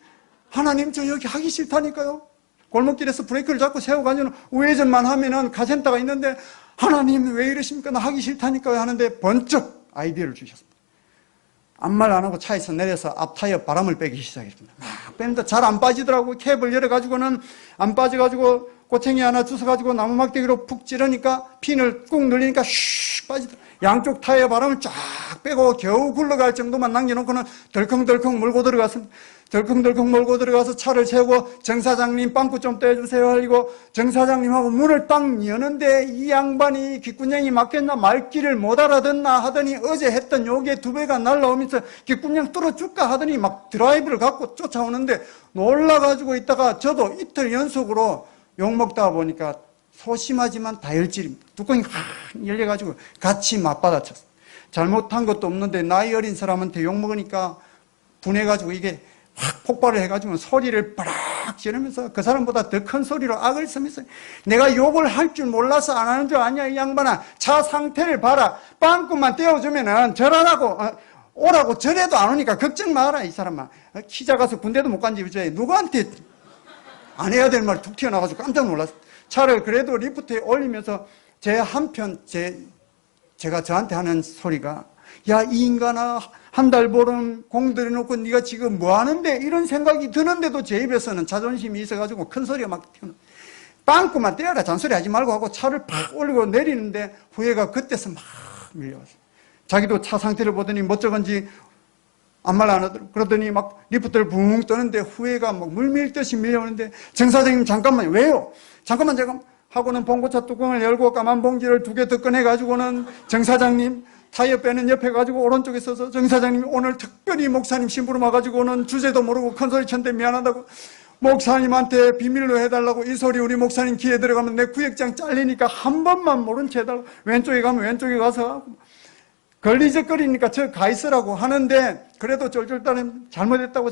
하나님, 저 여기 하기 싫다니까요. 골목길에서 브레이크를 잡고 세워가지고 우회전만 하면은 카센터가 있는데, 하나님 왜 이러십니까? 나 하기 싫다니까요 하는데 번쩍 아이디어를 주셨습니다. 아무 말 안 하고 차에서 내려서 앞 타이어 바람을 빼기 시작했습니다. 막 빼는데 잘 안 빠지더라고. 캡을 열어가지고는 안 빠져가지고 꼬챙이 하나 주워가지고 나무 막대기로 푹 찌르니까, 핀을 꾹 눌리니까 슉 빠지더라고. 양쪽 타이어 바람을 쫙 빼고 겨우 굴러갈 정도만 남겨놓고는 덜컹덜컹 몰고 들어갔습니다. 덜컹덜컹 몰고 들어가서 차를 세우고, 정 사장님 빵꾸 좀 떼주세요 하고 정 사장님하고 문을 딱 여는데, 이 양반이 귓구녕이 막혔나 말귀를 못 알아듣나 하더니 어제 했던 욕의 2배가 날라오면서 귓구녕 뚫어줄까 하더니 막 드라이브를 갖고 쫓아오는데, 놀라가지고 있다가 저도 이틀 연속으로 욕먹다 보니까 소심하지만 다혈질입니다. 뚜껑이 확 열려가지고 같이 맞받아쳤어요. 잘못한 것도 없는데 나이 어린 사람한테 욕먹으니까 분해가지고 이게 확 폭발을 해가지고 소리를 빠락 지르면서 그 사람보다 더 큰 소리로 악을 쓰면서, 내가 욕을 할 줄 몰라서 안 하는 줄 아냐 이 양반아, 차 상태를 봐라, 빵꾸만 떼어주면은 절하라고 오라고 절해도 안 오니까 걱정 마라 이 사람아. 키 작아서 군대도 못 간지 어째 누구한테 안 해야 될 말 툭 튀어나와가지고 깜짝 놀랐어요. 차를 그래도 리프트에 올리면서 제 한편 제가 저한테 하는 소리가, 야 이 인간아, 한 달 보름 공들여놓고 네가 지금 뭐 하는데? 이런 생각이 드는데도 제 입에서는 자존심이 있어가지고 큰 소리가 막 튀어나와. 빵꾸만 떼어라, 잔소리 하지 말고 하고 차를 팍 올리고 내리는데, 후회가 그때서 막 밀려왔어요. 자기도 차 상태를 보더니 멋쩍은지 아무 말 안 하더라고. 그러더니 막 리프트를 붕 뜨는데 후회가 막 물밀듯이 밀려오는데 정 사장님 잠깐만요. 왜요? 잠깐만 제가 하고는 봉고차 뚜껑을 열고 까만 봉지를 2개 더 꺼내가지고는 정 사장님 타이어 빼는 옆에 가지고 오른쪽에 서서 정 사장님이 오늘 특별히 목사님 심부름 와가지고는 주제도 모르고 큰소리 쳤는데 미안하다고 목사님한테 비밀로 해달라고 이 소리 우리 목사님 귀에 들어가면 내 구역장 잘리니까 한 번만 모른 채 해달라고 왼쪽에 가면 왼쪽에 가서 걸리적거리니까 저 가 있으라고 하는데 그래도 쫄쫄따름 잘못했다고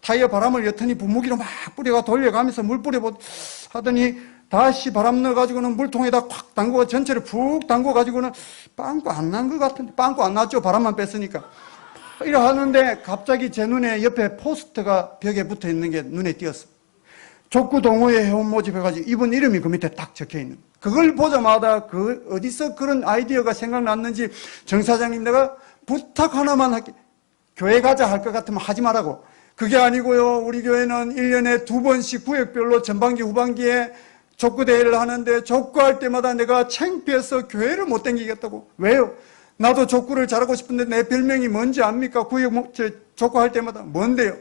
타이어 바람을 여튼이 분무기로 막 뿌려가 돌려가면서 물 뿌려보 하더니 다시 바람 넣어가지고는 물통에다 콱 담그고 전체를 푹 담궈가지고는 빵꾸 안 난 것 같은데 빵꾸 안 났죠. 바람만 뺐으니까. 이래 하는데 갑자기 제 눈에 옆에 포스터가 벽에 붙어 있는 게 눈에 띄었어. 족구 동호회 회원 모집해가지고 이분 이름이 그 밑에 딱 적혀 있는. 그걸 보자마자 어디서 그런 아이디어가 생각났는지 정 사장님 내가 부탁 하나만 할게. 교회 가자 할 것 같으면 하지 말라고. 그게 아니고요. 우리 교회는 1년에 2번씩 구역별로 전반기 후반기에 족구대회를 하는데 족구할 때마다 내가 창피해서 교회를 못 다니겠다고. 왜요? 나도 족구를 잘하고 싶은데 내 별명이 뭔지 압니까? 족구할 때마다 뭔데요?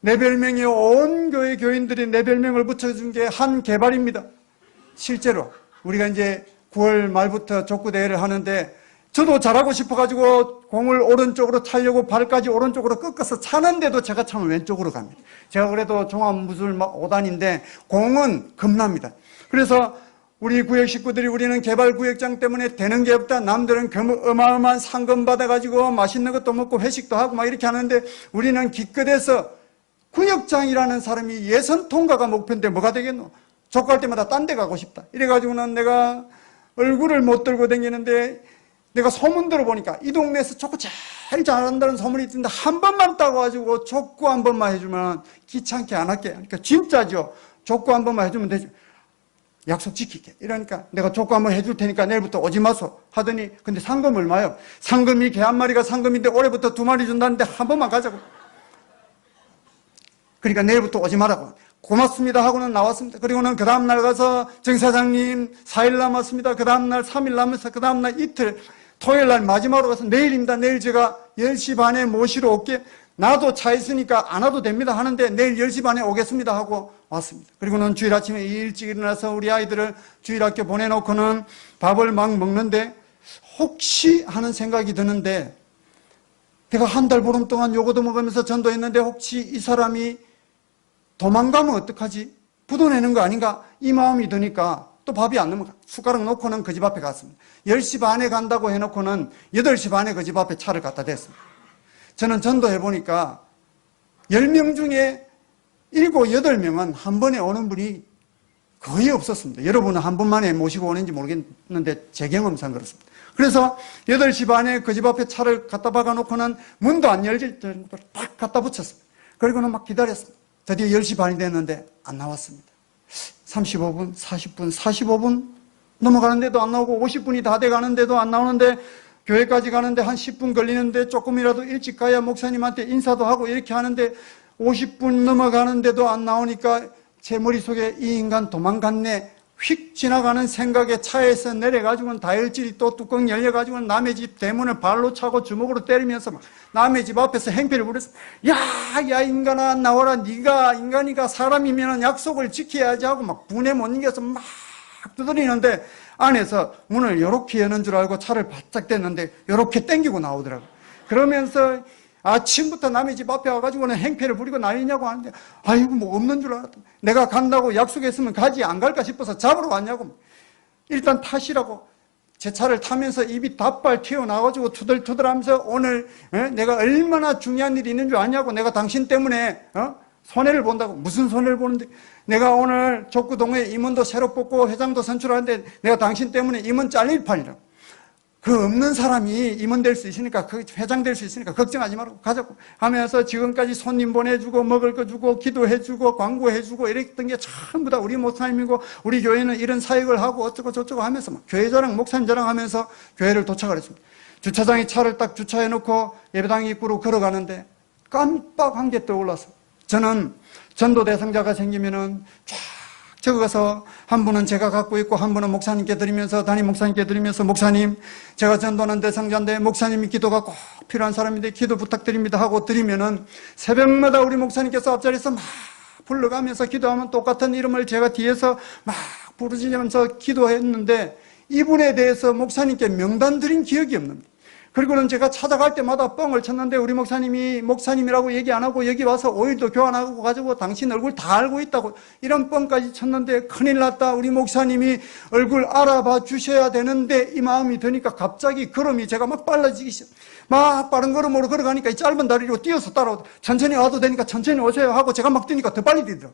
내 별명이 온 교회 교인들이 내 별명을 붙여준 게 한개발입니다. 실제로 우리가 이제 9월 말부터 족구대회를 하는데 저도 잘하고 싶어가지고 공을 오른쪽으로 차려고 발까지 오른쪽으로 꺾어서 차는데도 제가 차면 왼쪽으로 갑니다. 제가 그래도 종합무술 5단인데 공은 겁납니다. 그래서 우리 구역 식구들이 우리는 개발구역장 때문에 되는 게 없다. 남들은 어마어마한 상금 받아가지고 맛있는 것도 먹고 회식도 하고 막 이렇게 하는데 우리는 기껏해서 구역장이라는 사람이 예선 통과가 목표인데 뭐가 되겠노? 족구할 때마다 딴 데 가고 싶다. 이래가지고는 내가 얼굴을 못 들고 다니는데 내가 소문 들어보니까 이 동네에서 족구 제일 잘한다는 소문이 있는데 한 번만 따가지고 족구 한 번만 해주면 귀찮게 안 할게. 그러니까 진짜죠. 족구 한 번만 해주면 되죠. 약속 지킬게. 이러니까 내가 족구 한번 해줄 테니까 내일부터 오지 마소 하더니 근데 상금 얼마요? 상금이 개 한 마리가 상금인데 올해부터 2마리 준다는데 한 번만 가자고. 그러니까 내일부터 오지 마라고. 고맙습니다 하고는 나왔습니다. 그리고는 그 다음날 가서 정 사장님 4일 남았습니다. 그 다음날 3일 남았어. 그 다음날 이틀 토요일날 마지막으로 가서 내일입니다. 내일 제가 10시 반에 모시러 올게. 나도 차 있으니까 안 와도 됩니다 하는데 내일 10시 반에 오겠습니다 하고 왔습니다. 그리고는 주일 아침에 일찍 일어나서 우리 아이들을 주일학교 보내놓고는 밥을 막 먹는데 혹시 하는 생각이 드는데 내가 한 달 보름 동안 요거도 먹으면서 전도했는데 혹시 이 사람이 도망가면 어떡하지? 부도내는 거 아닌가? 이 마음이 드니까 또 밥이 안 넘어가. 숟가락 놓고는 그 집 앞에 갔습니다. 10시 반에 간다고 해놓고는 8시 반에 그 집 앞에 차를 갖다 댔습니다. 저는 전도해보니까 10명 중에 7, 8명은 한 번에 오는 분이 거의 없었습니다. 여러분은 한 번만에 모시고 오는지 모르겠는데 제 경험상 그렇습니다. 그래서 8시 반에 그 집 앞에 차를 갖다 박아놓고는 문도 안 열릴 정도로 딱 갖다 붙였습니다. 그리고는 막 기다렸습니다. 드디어 10시 반이 됐는데 안 나왔습니다. 35분, 40분, 45분 넘어가는데도 안 나오고 50분이 다 돼가는데도 안 나오는데 교회까지 가는데 한 10분 걸리는데 조금이라도 일찍 가야 목사님한테 인사도 하고 이렇게 하는데 50분 넘어가는데도 안 나오니까 제 머릿속에 이 인간 도망갔네 휙 지나가는 생각에 차에서 내려가지고는 다혈질이 또 뚜껑 열려가지고는 남의 집 대문을 발로 차고 주먹으로 때리면서 막 남의 집 앞에서 행패를 부렸어. 야 인간아 나와라. 네가 인간이가 사람이면 약속을 지켜야지 하고 막 분에 못 이겨서 막 두드리는데 안에서 문을 요렇게 여는 줄 알고 차를 바짝 댔는데 요렇게 당기고 나오더라고. 그러면서 아침부터 남의 집 앞에 와가지고는 행패를 부리고 난리냐고 하는데 아이고 뭐 없는 줄 알았다. 내가 간다고 약속했으면 가지 안 갈까 싶어서 잡으러 왔냐고. 일단 타시라고. 제 차를 타면서 입이 닷발 튀어나와가지고 투덜투덜하면서 오늘 내가 얼마나 중요한 일이 있는 줄 아냐고. 내가 당신 때문에 손해를 본다고. 무슨 손해를 보는데 내가 오늘 족구동호회 임원도 새로 뽑고 회장도 선출하는데 내가 당신 때문에 임원 잘릴 판이라고. 그 없는 사람이 임원 될 수 있으니까 그 회장 될 수 있으니까 걱정하지 말고 가자고 하면서 지금까지 손님 보내주고 먹을 거 주고 기도해주고 광고해주고 이랬던 게 전부 다 우리 목사님이고 우리 교회는 이런 사역을 하고 어쩌고 저쩌고 하면서 막 교회 자랑 목사님 자랑하면서 교회를 도착을 했습니다. 주차장에 차를 딱 주차해놓고 예배당 입구로 걸어가는데 깜빡한 게 떠올랐어요. 저는 전도 대상자가 생기면은 쫙 적어서 한 분은 제가 갖고 있고 한 분은 목사님께 드리면서, 담임 목사님께 드리면서, 목사님 제가 전도하는 대상자인데 목사님이 기도가 꼭 필요한 사람인데 기도 부탁드립니다 하고 드리면은 새벽마다 우리 목사님께서 앞자리에서 막 불러가면서 기도하면 똑같은 이름을 제가 뒤에서 막 부르시면서 기도했는데 이분에 대해서 목사님께 명단 드린 기억이 없습니다. 그리고는 제가 찾아갈 때마다 뻥을 쳤는데 우리 목사님이 목사님이라고 얘기 안 하고 여기 와서 오일도 교환하고 가지고 당신 얼굴 다 알고 있다고 이런 뻥까지 쳤는데 큰일 났다. 우리 목사님이 얼굴 알아봐 주셔야 되는데 이 마음이 드니까 갑자기 걸음이 제가 막 빨라지기 시작. 막 빠른 걸음으로 걸어가니까 이 짧은 다리로 뛰어서 따라오고 천천히 와도 되니까 천천히 오세요 하고 제가 막 뛰니까 더 빨리 뛰더라고요.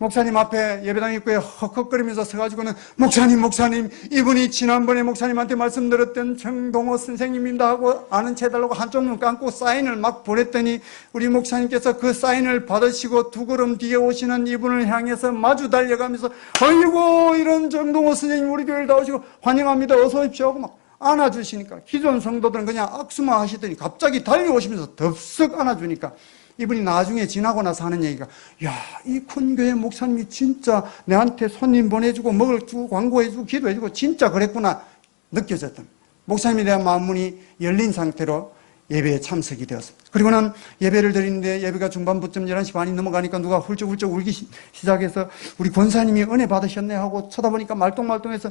목사님 앞에 예배당 입구에 헉헉거리면서 서가지고는 목사님 이분이 지난번에 목사님한테 말씀드렸던 정동호 선생님입니다 하고 아는 체 해달라고 한쪽 눈 감고 사인을 막 보냈더니 우리 목사님께서 그 사인을 받으시고 두 걸음 뒤에 오시는 이분을 향해서 마주 달려가면서 아이고 이런 정동호 선생님 우리 교회를 나오시고 환영합니다 어서 오십시오 하고 막 안아주시니까 기존 성도들은 그냥 악수만 하시더니 갑자기 달려오시면서 덥석 안아주니까 이분이 나중에 지나고 나서 하는 얘기가 야, 이 큰 교회 목사님이 진짜 내한테 손님 보내주고 먹을 주고 광고해주고 기도해주고 진짜 그랬구나 느껴졌던 목사님에 대한 마음문이 열린 상태로 예배에 참석이 되었습니다. 그리고는 예배를 드리는데 예배가 중반부쯤 11시 반이 넘어가니까 누가 훌쩍훌쩍 울기 시작해서 우리 권사님이 은혜 받으셨네 하고 쳐다보니까 말똥말똥해서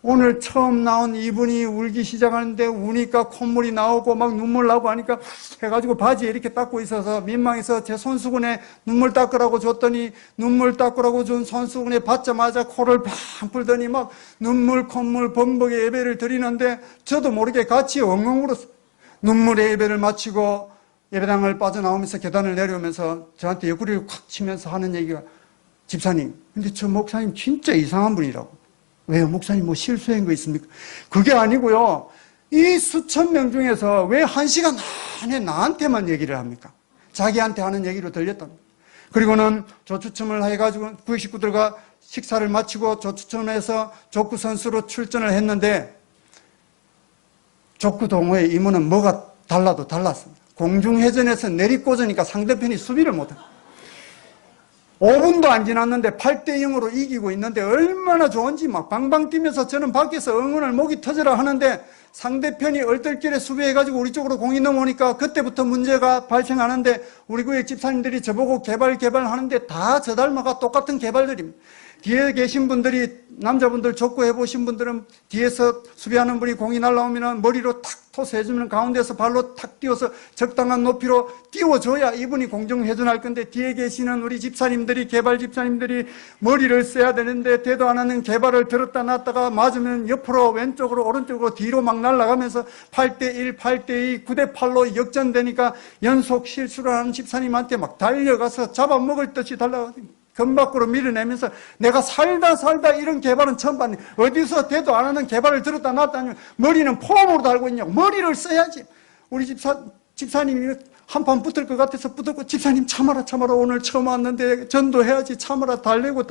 오늘 처음 나온 이분이 울기 시작하는데 우니까 콧물이 나오고 막 눈물 나고 하니까 해가지고 바지에 이렇게 닦고 있어서 민망해서 제 손수건에 눈물 닦으라고 줬더니 눈물 닦으라고 준 손수건에 받자마자 코를 팡 풀더니 막 눈물 콧물 범벅에 예배를 드리는데 저도 모르게 같이 엉엉 울었어요. 눈물의 예배를 마치고 예배당을 빠져나오면서 계단을 내려오면서 저한테 옆구리를 콱 치면서 하는 얘기가 집사님 근데 저 목사님 진짜 이상한 분이라고. 왜요? 목사님 뭐 실수한 거 있습니까? 그게 아니고요. 이 수천 명 중에서 왜 1시간 안에 나한테만 얘기를 합니까? 자기한테 하는 얘기로 들렸답니다. 그리고는 조추첨을 해가지고 99들과 식사를 마치고 조추첨해서 족구 선수로 출전을 했는데 족구 동호회 임무는 뭐가 달라도 달랐습니다. 공중회전에서 내리꽂으니까 상대편이 수비를 못합니다. 5분도 안 지났는데 8대0으로 이기고 있는데 얼마나 좋은지 막 방방 뛰면서 저는 밖에서 응원을 목이 터져라 하는데 상대편이 얼떨결에 수비해가지고 우리 쪽으로 공이 넘어오니까 그때부터 문제가 발생하는데 우리 교회 집사님들이 저보고 개발 하는데 다 저 닮아가 똑같은 개발들입니다. 뒤에 계신 분들이 남자분들 족구 해보신 분들은 뒤에서 수비하는 분이 공이 날라오면 머리로 탁 토스해주면 가운데서 발로 탁 띄워서 적당한 높이로 띄워줘야 이분이 공중회전할 건데 뒤에 계시는 우리 집사님들이 개발 집사님들이 머리를 써야 되는데 대도 안 하는 개발을 들었다 놨다가 맞으면 옆으로 왼쪽으로 오른쪽으로 뒤로 막 날아가면서 8대1 8대2 9대8로 역전되니까 연속 실수를 하는 집사님한테 막 달려가서 잡아먹을 듯이 달려가거든요. 금 밖으로 밀어내면서 내가 살다 이런 개발은 처음 봤네. 어디서 대도 안 하는 개발을 들었다 놨다 하면 머리는 폼으로 달고 있냐고. 머리를 써야지. 우리 집사님이 한판 붙을 것 같아서 붙었고 집사님 참아라 오늘 처음 왔는데 전도해야지 참아라 달래고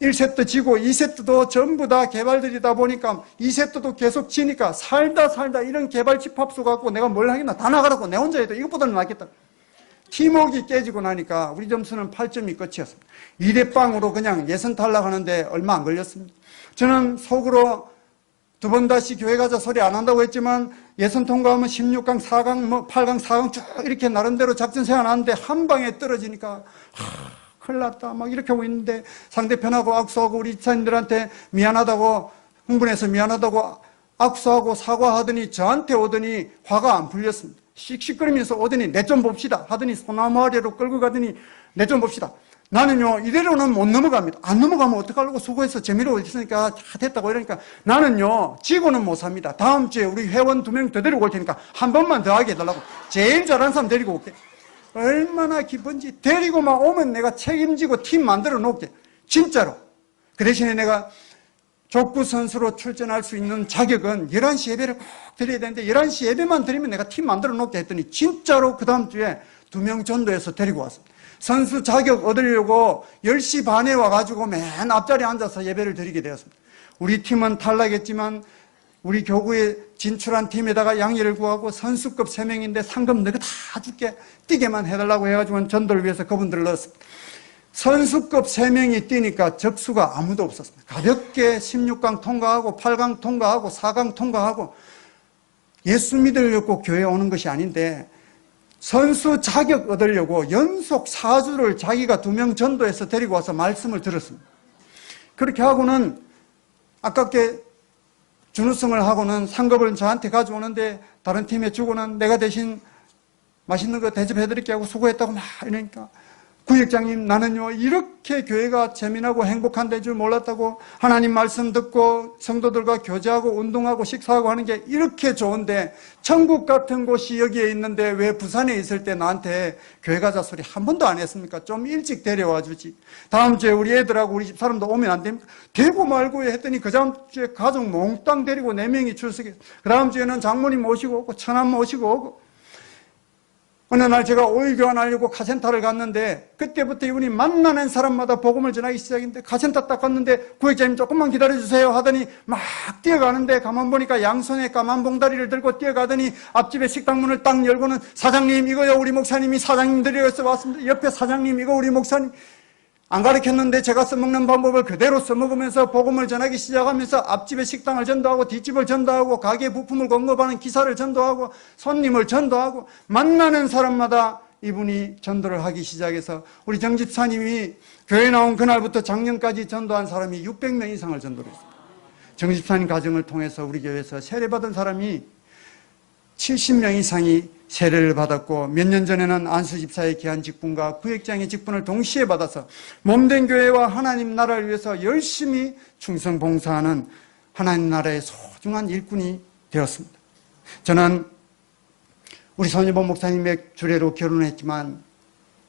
1세트 지고 2세트도 전부 다 개발들이다 보니까 2세트도 계속 지니까 살다 이런 개발 집합수 갖고 내가 뭘 하겠나 다 나가라고 내 혼자 해도 이것보다는 낫겠다. 팀워크가 깨지고 나니까 우리 점수는 8점이 끝이었습니다. 2대0으로 그냥 예선 탈락하는데 얼마 안 걸렸습니다. 저는 속으로 두 번 다시 교회 가자 소리 안 한다고 했지만 예선 통과하면 16강, 4강, 8강, 4강 쭉 이렇게 나름대로 작전 세워놨는데 한 방에 떨어지니까 큰일 났다 막 이렇게 하고 있는데 상대편하고 악수하고 우리 집사님들한테 미안하다고 흥분해서 미안하다고 악수하고 사과하더니 저한테 오더니 화가 안 풀렸습니다. 씩씩거리면서 오더니 내 좀 봅시다 하더니 소나무 아래로 끌고 가더니 내 좀 봅시다. 나는요 이대로는 못 넘어갑니다. 안 넘어가면 어떡하려고 수고해서 재미로 있으니까 다 됐다고 이러니까 나는요 지고는 못 삽니다. 다음 주에 우리 회원 2명 더 데리고 올 테니까 한 번만 더 하게 해달라고. 제일 잘하는 사람 데리고 올게. 얼마나 기쁜지. 데리고만 오면 내가 책임지고 팀 만들어 놓을게. 진짜로. 그 대신에 내가 족구 선수로 출전할 수 있는 자격은 11시 예배를 꼭 드려야 되는데 11시 예배만 드리면 내가 팀 만들어 놓게 했더니 진짜로 그 다음 주에 2명 전도해서 데리고 왔습니다. 선수 자격 얻으려고 10시 반에 와가지고 맨 앞자리에 앉아서 예배를 드리게 되었습니다. 우리 팀은 탈락했지만 우리 교구에 진출한 팀에다가 양해를 구하고 선수급 3명인데 상금 너가 다 줄게 뛰게만 해달라고 해가지고 전도를 위해서 그분들을 넣었습니다. 선수급 3명이 뛰니까 적수가 아무도 없었습니다. 가볍게 16강 통과하고 8강 통과하고 4강 통과하고 예수 믿으려고 교회에 오는 것이 아닌데 선수 자격 얻으려고 연속 4주를 자기가 2명 전도해서 데리고 와서 말씀을 들었습니다. 그렇게 하고는 아깝게 준우승을 하고는 상급을 저한테 가져오는데 다른 팀에 주고는 내가 대신 맛있는 거 대접해드릴게 하고 수고했다고 막 이러니까 구역장님 나는요 이렇게 교회가 재미나고 행복한 데인 줄 몰랐다고 하나님 말씀 듣고 성도들과 교제하고 운동하고 식사하고 하는 게 이렇게 좋은데 천국 같은 곳이 여기에 있는데 왜 부산에 있을 때 나한테 교회 가자 소리 한 번도 안 했습니까? 좀 일찍 데려와 주지. 다음 주에 우리 애들하고 우리 집 사람도 오면 안 됩니까? 되고 말고 했더니 그 다음 주에 가족 몽땅 데리고 4명이 출석해. 그 다음 주에는 장모님 모시고 오고 처남 모시고 오고. 어느 날 제가 오일 교환하려고 카센터를 갔는데 그때부터 이분이 만나는 사람마다 복음을 전하기 시작했는데 카센터 딱 갔는데 구역장님 조금만 기다려주세요 하더니 막 뛰어가는데 가만 보니까 양손에 까만 봉다리를 들고 뛰어가더니 앞집에 식당 문을 딱 열고는 사장님 이거요 우리 목사님이 사장님들이어서 왔습니다. 옆에 사장님 이거 우리 목사님 안 가르쳤는데 제가 써먹는 방법을 그대로 써먹으면서 복음을 전하기 시작하면서 앞집에 식당을 전도하고 뒷집을 전도하고 가게 부품을 공급하는 기사를 전도하고 손님을 전도하고 만나는 사람마다 이분이 전도를 하기 시작해서 우리 정집사님이 교회 나온 그날부터 작년까지 전도한 사람이 600명 이상을 전도를 했습니다. 정집사님 가정을 통해서 우리 교회에서 세례받은 사람이 70명 이상이 세례를 받았고 몇 년 전에는 안수 집사의 귀한 직분과 구역장의 직분을 동시에 받아서 몸된 교회와 하나님 나라를 위해서 열심히 충성 봉사하는 하나님 나라의 소중한 일꾼이 되었습니다. 저는 우리 손희범 목사님의 주례로 결혼했지만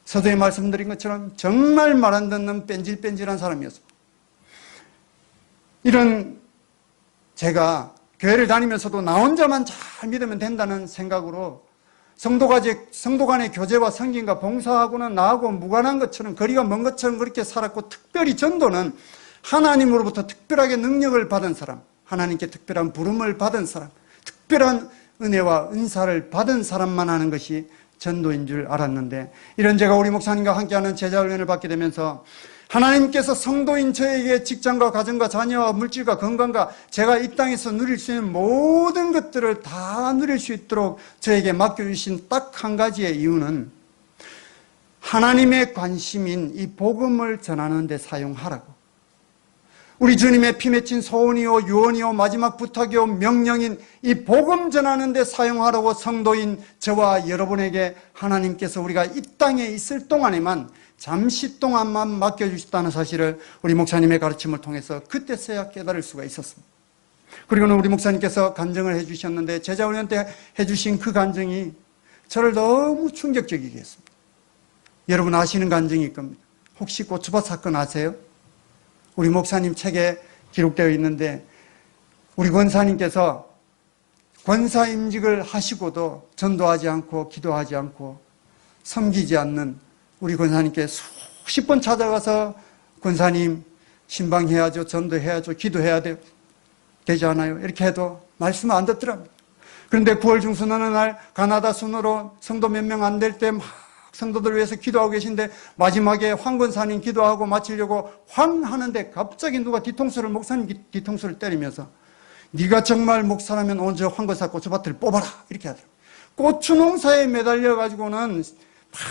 서두에 말씀드린 것처럼 정말 말 안 듣는 뺀질뺀질한 사람이었습니다. 이런 제가 교회를 다니면서도 나 혼자만 잘 믿으면 된다는 생각으로 성도 간의 교제와 성김과 봉사하고는 나하고 무관한 것처럼 거리가 먼 것처럼 그렇게 살았고 특별히 전도는 하나님으로부터 특별하게 능력을 받은 사람, 하나님께 특별한 부름을 받은 사람, 특별한 은혜와 은사를 받은 사람만 하는 것이 전도인 줄 알았는데 이런 제가 우리 목사님과 함께하는 제자훈련을 받게 되면서 하나님께서 성도인 저에게 직장과 가정과 자녀와 물질과 건강과 제가 이 땅에서 누릴 수 있는 모든 것들을 다 누릴 수 있도록 저에게 맡겨주신 딱 한 가지의 이유는 하나님의 관심인 이 복음을 전하는 데 사용하라고. 우리 주님의 피 맺힌 소원이요 유언이요 마지막 부탁이요 명령인 이 복음 전하는 데 사용하라고 성도인 저와 여러분에게 하나님께서 우리가 이 땅에 있을 동안에만 잠시 동안만 맡겨주셨다는 사실을 우리 목사님의 가르침을 통해서 그때서야 깨달을 수가 있었습니다. 그리고는 우리 목사님께서 간증을 해주셨는데 제자훈련 때 해주신 그 간증이 저를 너무 충격적이게 했습니다. 여러분 아시는 간증일 겁니다. 혹시 고추밭 사건 아세요? 우리 목사님 책에 기록되어 있는데 우리 권사님께서 권사임직을 하시고도 전도하지 않고 기도하지 않고 섬기지 않는 우리 권사님께 수십 번 찾아가서 권사님 신방해야죠, 전도해야죠, 기도해야 되지 않아요? 이렇게 해도 말씀을 안 듣더랍니다. 그런데 9월 중순 어느 날 가나다 순으로 성도 몇 명 안 될 때 막 성도들을 위해서 기도하고 계신데 마지막에 황 권사님 기도하고 마치려고 황 하는데 갑자기 누가 뒤통수를 목사님 뒤통수를 때리면서 네가 정말 목사라면 오늘 저 황 권사 고추밭을 뽑아라 이렇게 하더라고요. 고추 농사에 매달려 가지고는 막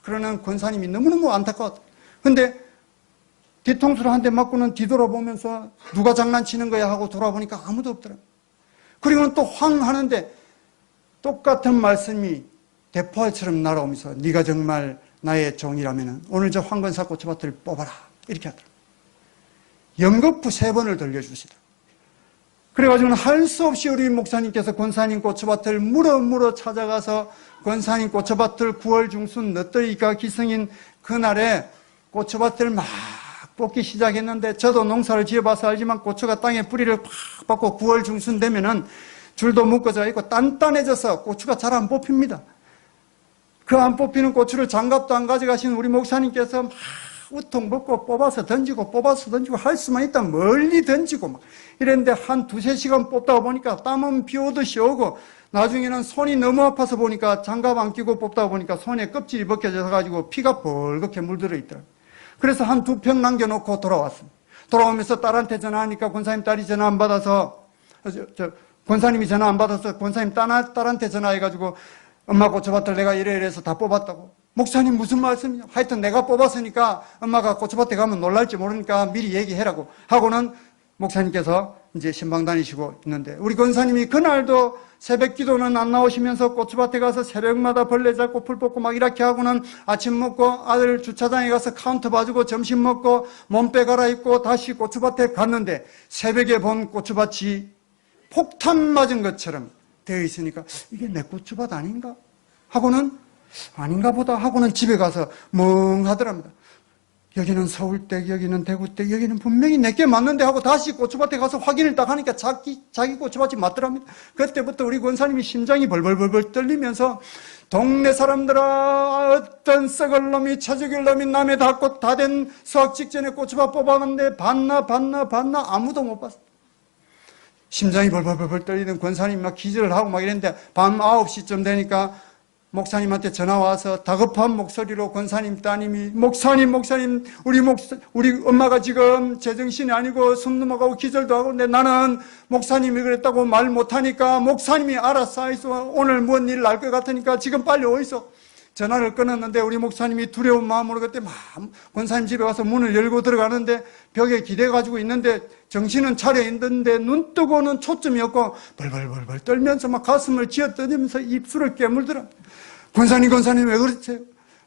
그러는 권사님이 너무너무 안타까웠다. 근데 뒤통수를 한 대 맞고는 뒤돌아보면서 누가 장난치는 거야 하고 돌아보니까 아무도 없더라고요. 그리고는 또 황 하는데 똑같은 말씀이 대포알처럼 날아오면서 네가 정말 나의 종이라면 오늘 저 황건사 고추밭을 뽑아라 이렇게 하더라고요. 연거푸 3번을 들려주시더라고요. 그래가지고는 할 수 없이 우리 목사님께서 권사님 고추밭을 물어 찾아가서 권사님 고추밭을 9월 중순 너떠이가 기성인 그날에 고추밭을 막 뽑기 시작했는데 저도 농사를 지어봐서 알지만 고추가 땅에 뿌리를 팍 받고 9월 중순 되면은 줄도 묶어져 있고 단단해져서 고추가 잘 안 뽑힙니다. 그 안 뽑히는 고추를 장갑도 안 가져가신 우리 목사님께서 막 우통 벗고 뽑아서 던지고 할 수만 있다면 멀리 던지고 막 이랬는데 한 2-3시간 뽑다가 보니까 땀은 비 오듯이 오고 나중에는 손이 너무 아파서 보니까 장갑 안 끼고 뽑다가 보니까 손에 껍질이 벗겨져 가지고 피가 벌겋게 물들어 있더라고요. 그래서 한 2평 남겨놓고 돌아왔습니다. 돌아오면서 딸한테 전화하니까 권사님 딸이 전화 안 받아서, 권사님이 전화 안 받아서 권사님 딸한테 전화해가지고 엄마 고추밭을 내가 이래서 다 뽑았다고. 목사님 무슨 말씀이냐? 하여튼 내가 뽑았으니까 엄마가 고추밭에 가면 놀랄지 모르니까 미리 얘기해라고 하고는 목사님께서 이제 신방 다니시고 있는데, 우리 권사님이 그날도 새벽 기도는 안 나오시면서 고추밭에 가서 새벽마다 벌레 잡고 풀 뽑고 막 이렇게 하고는 아침 먹고 아들 주차장에 가서 카운터 봐주고 점심 먹고 몸빼 갈아입고 다시 고추밭에 갔는데, 새벽에 본 고추밭이 폭탄 맞은 것처럼 되어 있으니까 이게 내 고추밭 아닌가? 하고는 아닌가 보다 하고는 집에 가서 멍하더랍니다. 여기는 서울댁, 여기는 대구댁, 여기는 분명히 내게 맞는데 하고 다시 고추밭에 가서 확인을 딱 하니까 자기 고추밭이 맞더랍니다. 그때부터 우리 권사님이 심장이 벌벌벌벌 떨리면서 동네 사람들아, 어떤 썩을 놈이 처죽일 놈이 남의 다 꽃 다 된 수확 직전에 고추밭 뽑아갔는데 봤나 아무도 못 봤어. 심장이 벌벌벌 떨리는 권사님이 막 기절을 하고 막 이랬는데, 밤 9시쯤 되니까 목사님한테 전화 와서 다급한 목소리로 권사님 따님이 목사님 우리 엄마가 지금 제정신이 아니고 숨 넘어가고 기절도 하고, 근데 나는 목사님이 그랬다고 말 못하니까 목사님이 알아서 하이소. 오늘 뭔 일 날 것 같으니까 지금 빨리 오이소. 전화를 끊었는데 우리 목사님이 두려운 마음으로 그때 막 권사님 집에 가서 문을 열고 들어가는데 벽에 기대가지고 있는데 정신은 차려 있는데 눈 뜨고는 초점이 없고 벌벌벌벌 떨면서 막 가슴을 쥐어뜯으면서 입술을 깨물더라. 권사님 왜 그러세요?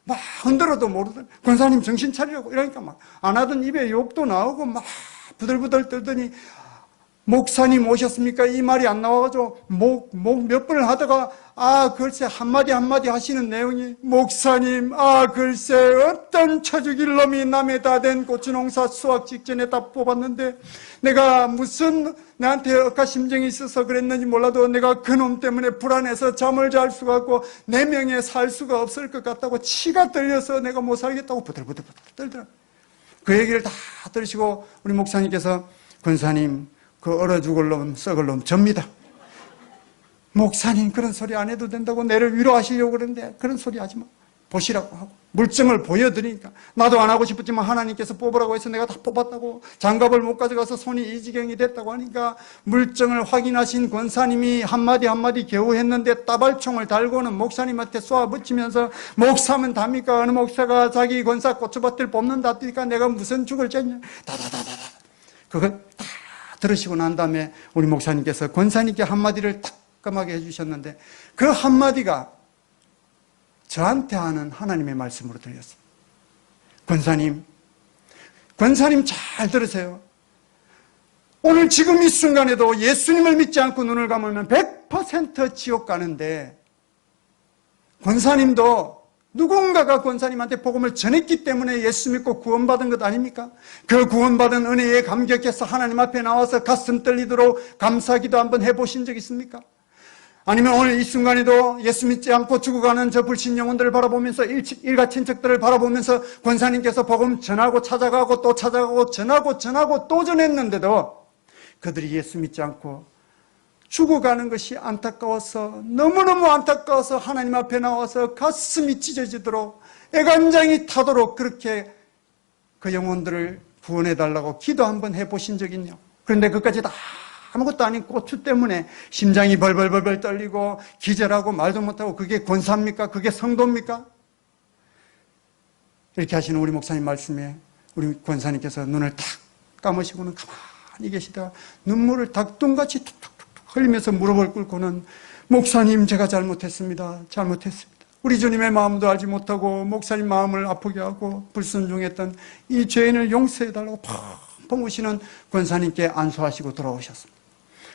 막 흔들어도 모르더라. 권사님 정신 차리라고 이러니까 막 안 하던 입에 욕도 나오고 막 부들부들 떨더니, 목사님 오셨습니까? 이 말이 안 나와가지고 목 몇 번을 하다가 글쎄 한마디 하시는 내용이, 목사님 글쎄 어떤 처죽일 놈이 남의 다 된 고추농사 수확 직전에 다 뽑았는데 내가 무슨 나한테 억하심정이 있어서 그랬는지 몰라도 내가 그놈 때문에 불안해서 잠을 잘 수가 없고 내 명에 살 수가 없을 것 같다고 치가 떨려서 내가 못 살겠다고 부들부들 떨더라. 그 얘기를 다 들으시고 우리 목사님께서, 권사님 그 얼어 죽을 놈 썩을 놈 접니다. 목사님 그런 소리 안 해도 된다고 내를 위로하시려고 그러는데 그런 소리 하지 마. 보시라고 하고 물증을 보여드리니까, 나도 안 하고 싶었지만 하나님께서 뽑으라고 해서 내가 다 뽑았다고, 장갑을 못 가져가서 손이 이 지경이 됐다고 하니까 물증을 확인하신 권사님이 한마디 겨우 했는데 따발총을 달고는 목사님한테 쏘아붙이면서, 목사면 답니까? 어느 목사가 자기 권사 고추밭을 뽑는다 하니까 내가 무슨 죽을 죄냐, 다다다다다. 그거 다 들으시고 난 다음에 우리 목사님께서 권사님께 한마디를 따끔하게 해주셨는데, 그 한마디가 저한테 하는 하나님의 말씀으로 들렸어요. 권사님 잘 들으세요. 오늘 지금 이 순간에도 예수님을 믿지 않고 눈을 감으면 100% 지옥 가는데, 권사님도 누군가가 권사님한테 복음을 전했기 때문에 예수 믿고 구원받은 것 아닙니까? 그 구원받은 은혜에 감격해서 하나님 앞에 나와서 가슴 떨리도록 감사기도 한번 해보신 적 있습니까? 아니면 오늘 이 순간에도 예수 믿지 않고 죽어가는 저 불신 영혼들을 바라보면서, 일가 친척들을 바라보면서 권사님께서 복음 전하고 찾아가고 또 찾아가고 전하고 또 전했는데도 그들이 예수 믿지 않고 죽어가는 것이 안타까워서, 너무너무 안타까워서 하나님 앞에 나와서 가슴이 찢어지도록 애간장이 타도록 그렇게 그 영혼들을 구원해달라고 기도 한번 해보신 적이 있냐? 그런데 그까지 다 아무것도 아닌 고추 때문에 심장이 벌벌벌벌 떨리고 기절하고 말도 못하고, 그게 권사입니까? 그게 성도입니까? 이렇게 하시는 우리 목사님 말씀에 우리 권사님께서 눈을 탁 감으시고는 가만히 계시다가 눈물을 닭똥같이 툭툭툭 흘리면서 무릎을 꿇고는, 목사님 제가 잘못했습니다. 우리 주님의 마음도 알지 못하고 목사님 마음을 아프게 하고 불순종했던 이 죄인을 용서해달라고 펑펑 우시는 권사님께 안수하시고 돌아오셨습니다.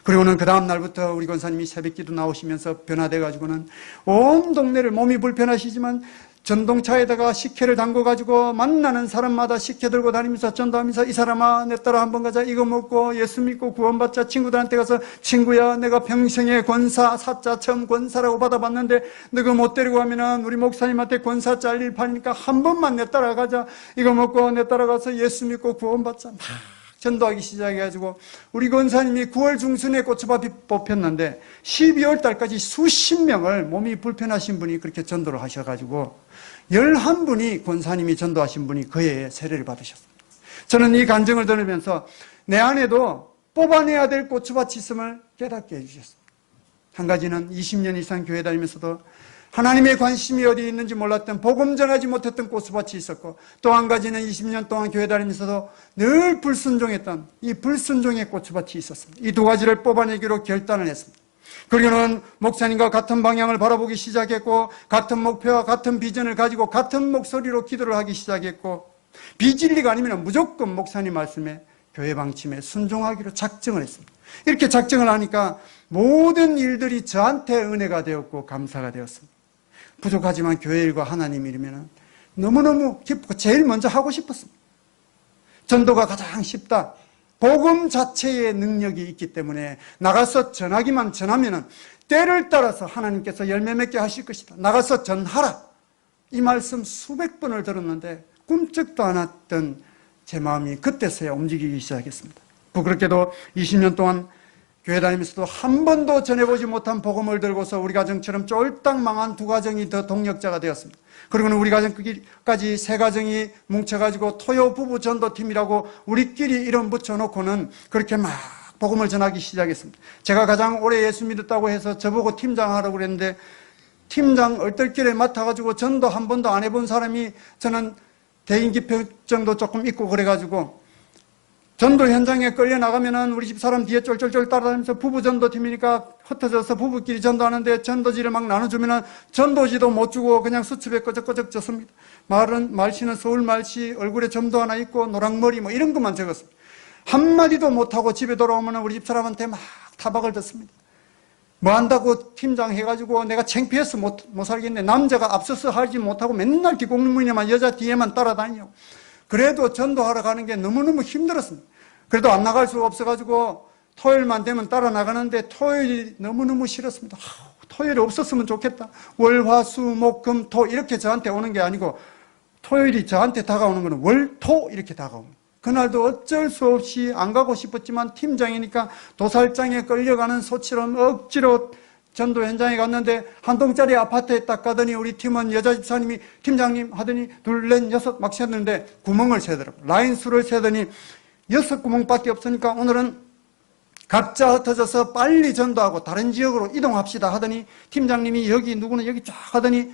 그리고는 그 다음 날부터 우리 권사님이 새벽기도 나오시면서 변화돼가지고는 온 동네를, 몸이 불편하시지만 전동차에다가 식혜를 담궈가지고 만나는 사람마다 식혜 들고 다니면서 전도하면서, 이 사람아 내 따라 한번 가자, 이거 먹고 예수 믿고 구원받자. 친구들한테 가서, 친구야 내가 평생에 권사 사자 처음 권사라고 받아봤는데 너가 못 데리고 가면은 우리 목사님한테 권사 잘릴 판이니까 한 번만 내 따라 가자, 이거 먹고 내 따라가서 예수 믿고 구원받자. 막 전도하기 시작해가지고 우리 권사님이 9월 중순에 고추밭이 뽑혔는데 12월 달까지 수십 명을 몸이 불편하신 분이 그렇게 전도를 하셔가지고 11분이 권사님이 전도하신 분이 그 해에 세례를 받으셨습니다. 저는 이 간증을 들으면서 내 안에도 뽑아내야 될 고추밭이 있음을 깨닫게 해주셨습니다. 한 가지는 20년 이상 교회 다니면서도 하나님의 관심이 어디 있는지 몰랐던 복음 전하지 못했던 고추밭이 있었고, 또 한 가지는 20년 동안 교회 다니면서도 늘 불순종했던 이 불순종의 고추밭이 있었습니다. 이 두 가지를 뽑아내기로 결단을 했습니다. 그리고는 목사님과 같은 방향을 바라보기 시작했고, 같은 목표와 같은 비전을 가지고 같은 목소리로 기도를 하기 시작했고, 비진리가 아니면 무조건 목사님 말씀에 교회 방침에 순종하기로 작정을 했습니다. 이렇게 작정을 하니까 모든 일들이 저한테 은혜가 되었고 감사가 되었습니다. 부족하지만 교회 일과 하나님 일이면 너무너무 기쁘고 제일 먼저 하고 싶었습니다. 전도가 가장 쉽다. 복음 자체의 능력이 있기 때문에 나가서 전하기만 전하면 때를 따라서 하나님께서 열매 맺게 하실 것이다. 나가서 전하라. 이 말씀 수백 번을 들었는데 꿈쩍도 않았던 제 마음이 그때서야 움직이기 시작했습니다. 부끄럽게도 20년 동안 교회 다니면서도 한 번도 전해보지 못한 복음을 들고서 우리 가정처럼 쫄딱 망한 두 가정이 더 동력자가 되었습니다. 그리고는 우리 가정까지 세 가정이 뭉쳐가지고 토요 부부 전도팀이라고 우리끼리 이름 붙여놓고는 그렇게 막 복음을 전하기 시작했습니다. 제가 가장 오래 예수 믿었다고 해서 저보고 팀장 하라고 그랬는데, 팀장 얼떨결에 맡아가지고 전도 한 번도 안 해본 사람이, 저는 대인기표증도 조금 있고 그래가지고 전도 현장에 끌려 나가면은 우리 집 사람 뒤에 쫄쫄쫄 따라다니면서 부부 전도팀이니까 흩어져서 부부끼리 전도하는데 전도지를 막 나눠주면은 전도지도 못 주고 그냥 수첩에 꺼적꺼적 졌습니다. 말씨는 서울 말씨, 얼굴에 점도 하나 있고 노랑머리 뭐 이런 것만 적었습니다. 한마디도 못하고 집에 돌아오면은 우리 집 사람한테 막 타박을 듣습니다. 뭐 한다고 팀장 해가지고 내가 창피해서 못 살겠네. 남자가 앞서서 하지 못하고 맨날 뒷공문에만 여자 뒤에만 따라다니고. 그래도 전도하러 가는 게 너무너무 힘들었습니다. 그래도 안 나갈 수가 없어가지고 토요일만 되면 따라 나가는데 토요일이 너무너무 싫었습니다. 토요일이 없었으면 좋겠다. 월, 화, 수, 목, 금, 토 이렇게 저한테 오는 게 아니고 토요일이 저한테 다가오는 거는 월, 토 이렇게 다가옵니다. 그날도 어쩔 수 없이 안 가고 싶었지만 팀장이니까 도살장에 끌려가는 소처럼 억지로 전도 현장에 갔는데 한 동짜리 아파트에 딱 가더니 우리 팀원 여자 집사님이 팀장님 하더니 둘, 넷, 여섯 막 셌는데 구멍을 세더라고요. 라인 수를 세더니 6구멍밖에 없으니까 오늘은 각자 흩어져서 빨리 전도하고 다른 지역으로 이동합시다 하더니 팀장님이 여기 누구는 여기 쫙 하더니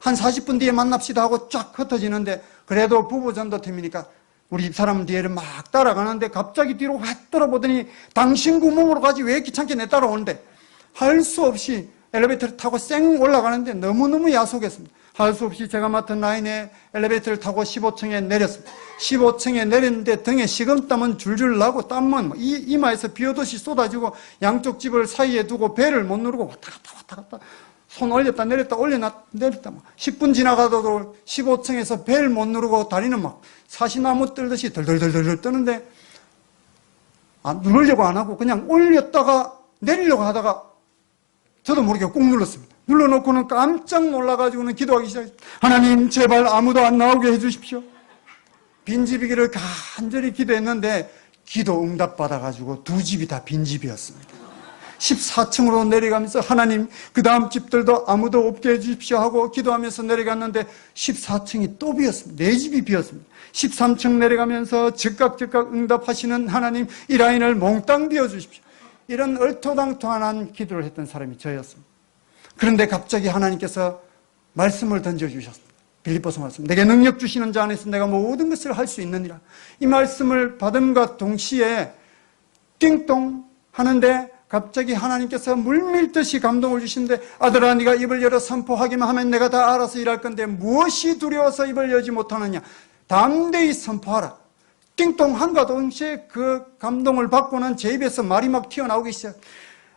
한 40분 뒤에 만납시다 하고 쫙 흩어지는데, 그래도 부부 전도팀이니까 우리 집사람 뒤에를 막 따라가는데 갑자기 뒤로 확 돌아보더니 당신 구멍으로 가지 왜 귀찮게 내 따라오는데, 할 수 없이 엘리베이터를 타고 쌩 올라가는데 너무너무 야속했습니다. 할 수 없이 제가 맡은 라인에 엘리베이터를 타고 15층에 내렸습니다. 15층에 내렸는데 등에 식은땀은 줄줄 나고 땀은 이마에서 비오듯이 쏟아지고 양쪽 집을 사이에 두고 배를 못 누르고 왔다 갔다 손 올렸다 내렸다 내렸다 10분 지나가도 15층에서 배를 못 누르고 다리는 막 사시나무 떨듯이 덜덜덜덜 뜨는데 누르려고 안 하고 그냥 올렸다가 내리려고 하다가 저도 모르게 꾹 눌렀습니다. 눌러놓고는 깜짝 놀라가지고는 기도하기 시작했습니다. 하나님 제발 아무도 안 나오게 해주십시오. 빈집이기를 간절히 기도했는데 기도 응답받아가지고 두 집이 다 빈집이었습니다. 14층으로 내려가면서 하나님 그 다음 집들도 아무도 없게 해주십시오 하고 기도하면서 내려갔는데 14층이 또 비었습니다. 네 집이 비었습니다. 13층 내려가면서 즉각 응답하시는 하나님 이 라인을 몽땅 비워주십시오. 이런 얼토당토한 기도를 했던 사람이 저였습니다. 그런데 갑자기 하나님께서 말씀을 던져주셨습니다. 빌립보서 말씀, 내게 능력 주시는 자 안에서 내가 모든 것을 할 수 있느니라. 이 말씀을 받음과 동시에 띵동 하는데 갑자기 하나님께서 물밀듯이 감동을 주시는데, 아들아 네가 입을 열어 선포하기만 하면 내가 다 알아서 일할 건데 무엇이 두려워서 입을 열지 못하느냐. 담대히 선포하라. 띵동 한가 동시에 그 감동을 받고는 제 입에서 말이 막 튀어나오기 시작.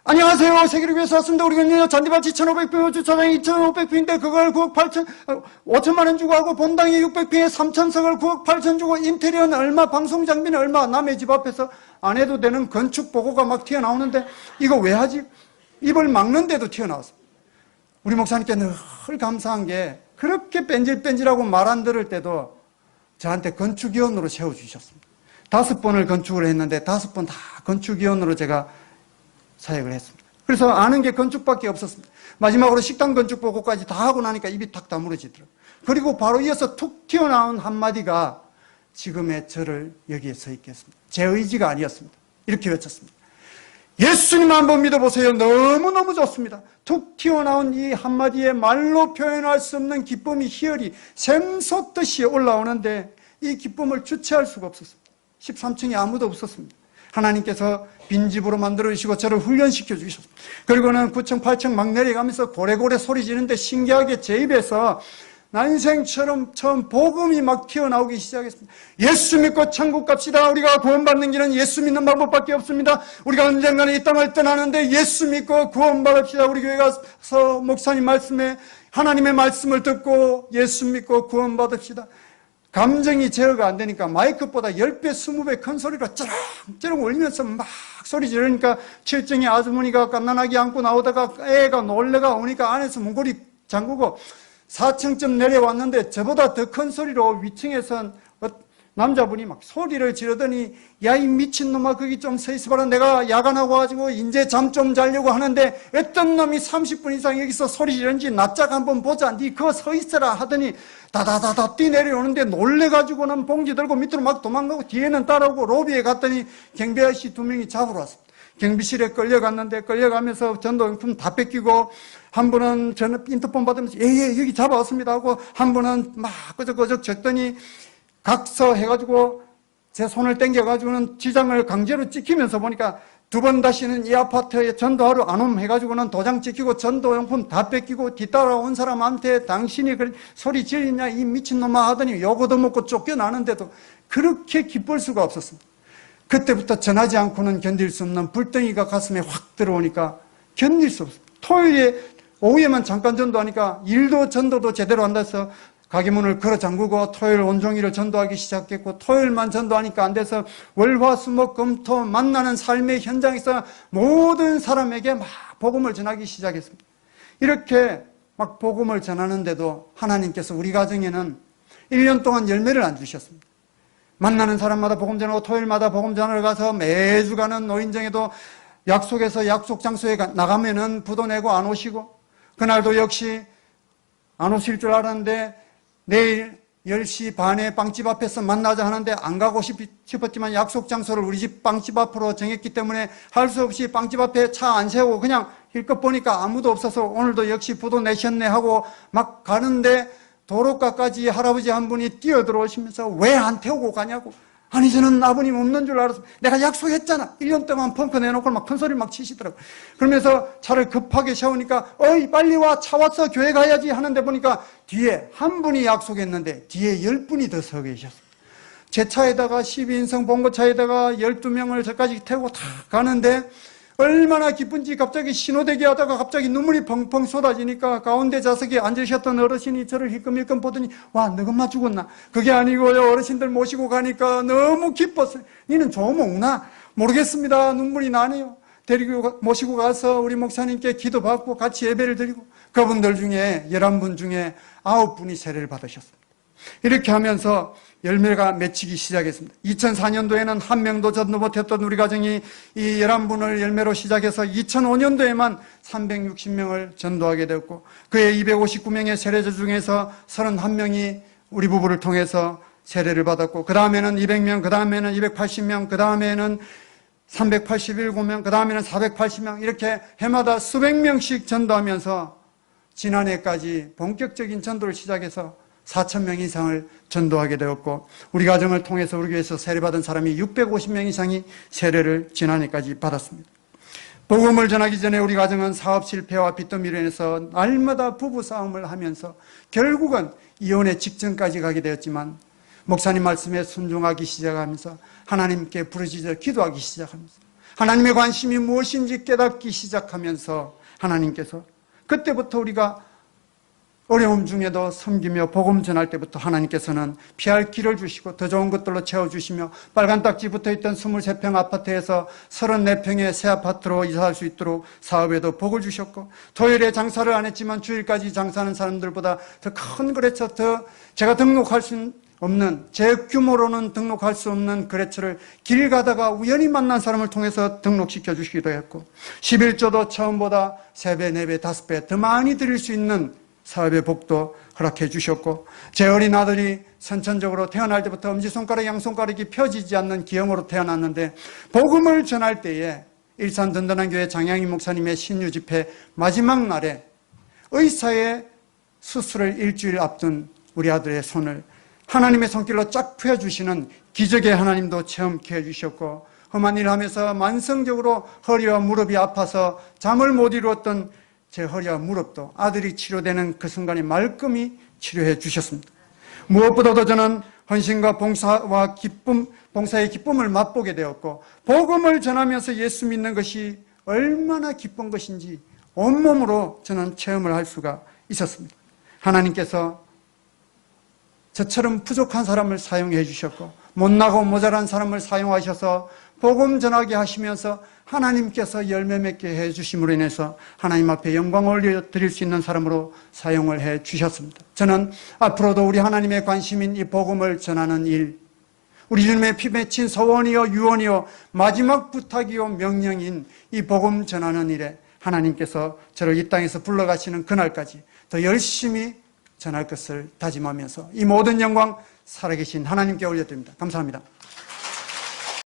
안녕하세요. 세계를 위해서 왔습니다. 우리가 잔디밭 2,500평, 주차장 2,500평인데 그걸 9억 8천, 5천만 원 주고 하고 본당이 600평에 3천석을 9억 8천 주고 인테리어는 얼마, 방송 장비는 얼마, 남의 집 앞에서 안 해도 되는 건축 보고가 막 튀어나오는데 이거 왜 하지? 입을 막는데도 튀어나왔어요. 우리 목사님께 늘 감사한 게 그렇게 뺀질뺀질하고 말 안 들을 때도 저한테 건축위원으로 세워주셨습니다. 5번을 건축을 했는데 5번 다 건축위원으로 제가 사역을 했습니다. 그래서 아는 게 건축밖에 없었습니다. 마지막으로 식당 건축 보고까지 다 하고 나니까 입이 탁 다물어지더라고요. 그리고 바로 이어서 툭 튀어나온 한마디가 지금의 저를 여기에 서 있게 했습니다. 제 의지가 아니었습니다. 이렇게 외쳤습니다. 예수님 한번 믿어보세요. 너무너무 좋습니다. 툭 튀어나온 이 한마디에 말로 표현할 수 없는 기쁨이 희열이 샘솟듯이 올라오는데 이 기쁨을 주체할 수가 없었습니다. 13층에 아무도 없었습니다. 하나님께서 빈집으로 만들어주시고 저를 훈련시켜 주셨습니다. 그리고는 9층, 8층 막 내려가면서 고래고래 소리 지르는데 신기하게 제 입에서 난생처럼 처음 복음이 막 튀어나오기 시작했습니다. 예수 믿고 천국 갑시다. 우리가 구원받는 길은 예수 믿는 방법밖에 없습니다. 우리가 언젠가는 이 땅을 떠나는데 예수 믿고 구원받읍시다. 우리 교회 가서 목사님 말씀에 하나님의 말씀을 듣고 예수 믿고 구원받읍시다. 감정이 제어가 안 되니까 마이크보다 10배, 20배 큰 소리로 쩌렁쩌렁 울리면서 막 소리 지르니까 7층에 아주머니가 갓난아기 안고 나오다가 애가 놀래가 오니까 안에서 문고리 잠그고 4층쯤 내려왔는데 저보다 더 큰 소리로 위층에선 남자분이 막 소리를 지르더니 야 이 미친놈아 거기 좀 서 있어봐라. 내가 야간하고 가지고 이제 잠 좀 자려고 하는데 어떤 놈이 30분 이상 여기서 소리 지르는지 낯짝 한번 보자. 니 그거 서 있어라 하더니 다다다다 뛰내려오는데 놀래가지고는 봉지 들고 밑으로 막 도망가고 뒤에는 따라오고 로비에 갔더니 경비 아저씨 2명이 잡으러 왔습니다. 경비실에 끌려갔는데 끌려가면서 전도용품 다 뺏기고 한 분은 저는 인터폰 받으면서 예 여기 잡아왔습니다 하고 한 분은 막 끄적끄적 졌더니 각서 해가지고 제 손을 당겨가지고는 지장을 강제로 찍히면서 보니까 2번 다시는 이 아파트에 전도하러 안 옴 해가지고는 도장 찍히고 전도용품 다 뺏기고 뒤따라온 사람한테 당신이 소리 지르냐 이 미친놈아 하더니 욕 얻어먹고 쫓겨나는데도 그렇게 기쁠 수가 없었습니다. 그때부터 전하지 않고는 견딜 수 없는 불덩이가 가슴에 확 들어오니까 견딜 수 없습니다. 토요일에 오후에만 잠깐 전도하니까 일도 전도도 제대로 한다 해서 가게 문을 걸어 잠그고 토요일 온종일을 전도하기 시작했고 토요일만 전도하니까 안 돼서 월화수목금토 만나는 삶의 현장에서 모든 사람에게 막 복음을 전하기 시작했습니다. 이렇게 막 복음을 전하는데도 하나님께서 우리 가정에는 1년 동안 열매를 안 주셨습니다. 만나는 사람마다 복음 전하고 토요일마다 복음 전하러 가서 매주 가는 노인정에도 약속해서 약속 장소에 나가면은 부도 내고 안 오시고 그날도 역시 안 오실 줄 알았는데 내일 10시 반에 빵집 앞에서 만나자 하는데 안 가고 싶었지만 약속 장소를 우리 집 빵집 앞으로 정했기 때문에 할 수 없이 빵집 앞에 차 안 세우고 그냥 힐끗 보니까 아무도 없어서 오늘도 역시 부도 내셨네 하고 막 가는데 도로가까지 할아버지 한 분이 뛰어들어오시면서 왜 안 태우고 가냐고. 아니 저는 아버님 없는 줄 알았어. 내가 약속했잖아. 1년 동안 펑크 내놓고 막 큰 소리 막 치시더라고. 그러면서 차를 급하게 세우니까 어이 빨리 와 차 왔어 교회 가야지 하는데 보니까 뒤에 한 분이 약속했는데 뒤에 10분이 더 서 계셨어요. 제 차에다가 12인승 봉고차에다가 12명을 저까지 태우고 다 가는데 얼마나 기쁜지 갑자기 신호대기 하다가 갑자기 눈물이 펑펑 쏟아지니까 가운데 좌석에 앉으셨던 어르신이 저를 힐끔힐끔 보더니 와 너것만 죽었나? 그게 아니고요 어르신들 모시고 가니까 너무 기뻤어요. 니는 좀 먹나? 모르겠습니다. 눈물이 나네요. 데리고 모시고 가서 우리 목사님께 기도받고 같이 예배를 드리고 그분들 중에 11분 중에 9분이 세례를 받으셨습니다. 이렇게 하면서 열매가 맺히기 시작했습니다. 2004년도에는 한 명도 전도 못했던 우리 가정이 이 11분을 열매로 시작해서 2005년도에만 360명을 전도하게 되었고 그의 259명의 세례자 중에서 31명이 우리 부부를 통해서 세례를 받았고 그 다음에는 200명, 그 다음에는 280명, 그 다음에는 387명, 그 다음에는 480명 이렇게 해마다 수백 명씩 전도하면서 지난해까지 본격적인 전도를 시작해서 4,000명 이상을 전도하게 되었고 우리 가정을 통해서 우리 교회에서 세례받은 사람이 650명 이상이 세례를 지난해까지 받았습니다. 복음을 전하기 전에 우리 가정은 사업 실패와 빚더미로 인해서 날마다 부부싸움을 하면서 결국은 이혼의 직전까지 가게 되었지만 목사님 말씀에 순종하기 시작하면서 하나님께 부르짖어 기도하기 시작하면서 하나님의 관심이 무엇인지 깨닫기 시작하면서 하나님께서 그때부터 우리가 어려움 중에도 섬기며 복음 전할 때부터 하나님께서는 피할 길을 주시고 더 좋은 것들로 채워주시며 빨간 딱지 붙어있던 23평 아파트에서 34평의 새 아파트로 이사할 수 있도록 사업에도 복을 주셨고 토요일에 장사를 안 했지만 주일까지 장사하는 사람들보다 더 큰 거래처 더 제가 등록할 수 없는, 제 규모로는 등록할 수 없는 거래처를 길 가다가 우연히 만난 사람을 통해서 등록시켜 주시기도 했고, 11조도 처음보다 3배, 4배, 5배 더 많이 드릴 수 있는 사업의 복도 허락해 주셨고, 제 어린 아들이 선천적으로 태어날 때부터 엄지손가락, 양손가락이 펴지지 않는 기형으로 태어났는데, 복음을 전할 때에 일산 든든한 교회 장양희 목사님의 신유 집회 마지막 날에 의사의 수술을 일주일 앞둔 우리 아들의 손을 하나님의 손길로 쫙 펴주시는 기적의 하나님도 체험케 해주셨고, 험한 일 하면서 만성적으로 허리와 무릎이 아파서 잠을 못 이루었던 제 허리와 무릎도 아들이 치료되는 그 순간에 말끔히 치료해 주셨습니다. 무엇보다도 저는 헌신과 봉사와 기쁨, 봉사의 기쁨을 맛보게 되었고, 복음을 전하면서 예수 믿는 것이 얼마나 기쁜 것인지 온몸으로 저는 체험을 할 수가 있었습니다. 하나님께서 저처럼 부족한 사람을 사용해 주셨고, 못나고 모자란 사람을 사용하셔서 복음 전하게 하시면서 하나님께서 열매 맺게 해 주심으로 인해서 하나님 앞에 영광을 올려드릴 수 있는 사람으로 사용을 해 주셨습니다. 저는 앞으로도 우리 하나님의 관심인 이 복음을 전하는 일, 우리 주님의 피 맺힌 서원이요 유언이요 마지막 부탁이요 명령인 이 복음 전하는 일에 하나님께서 저를 이 땅에서 불러가시는 그날까지 더 열심히 전할 것을 다짐하면서 이 모든 영광 살아계신 하나님께 올려드립니다. 감사합니다.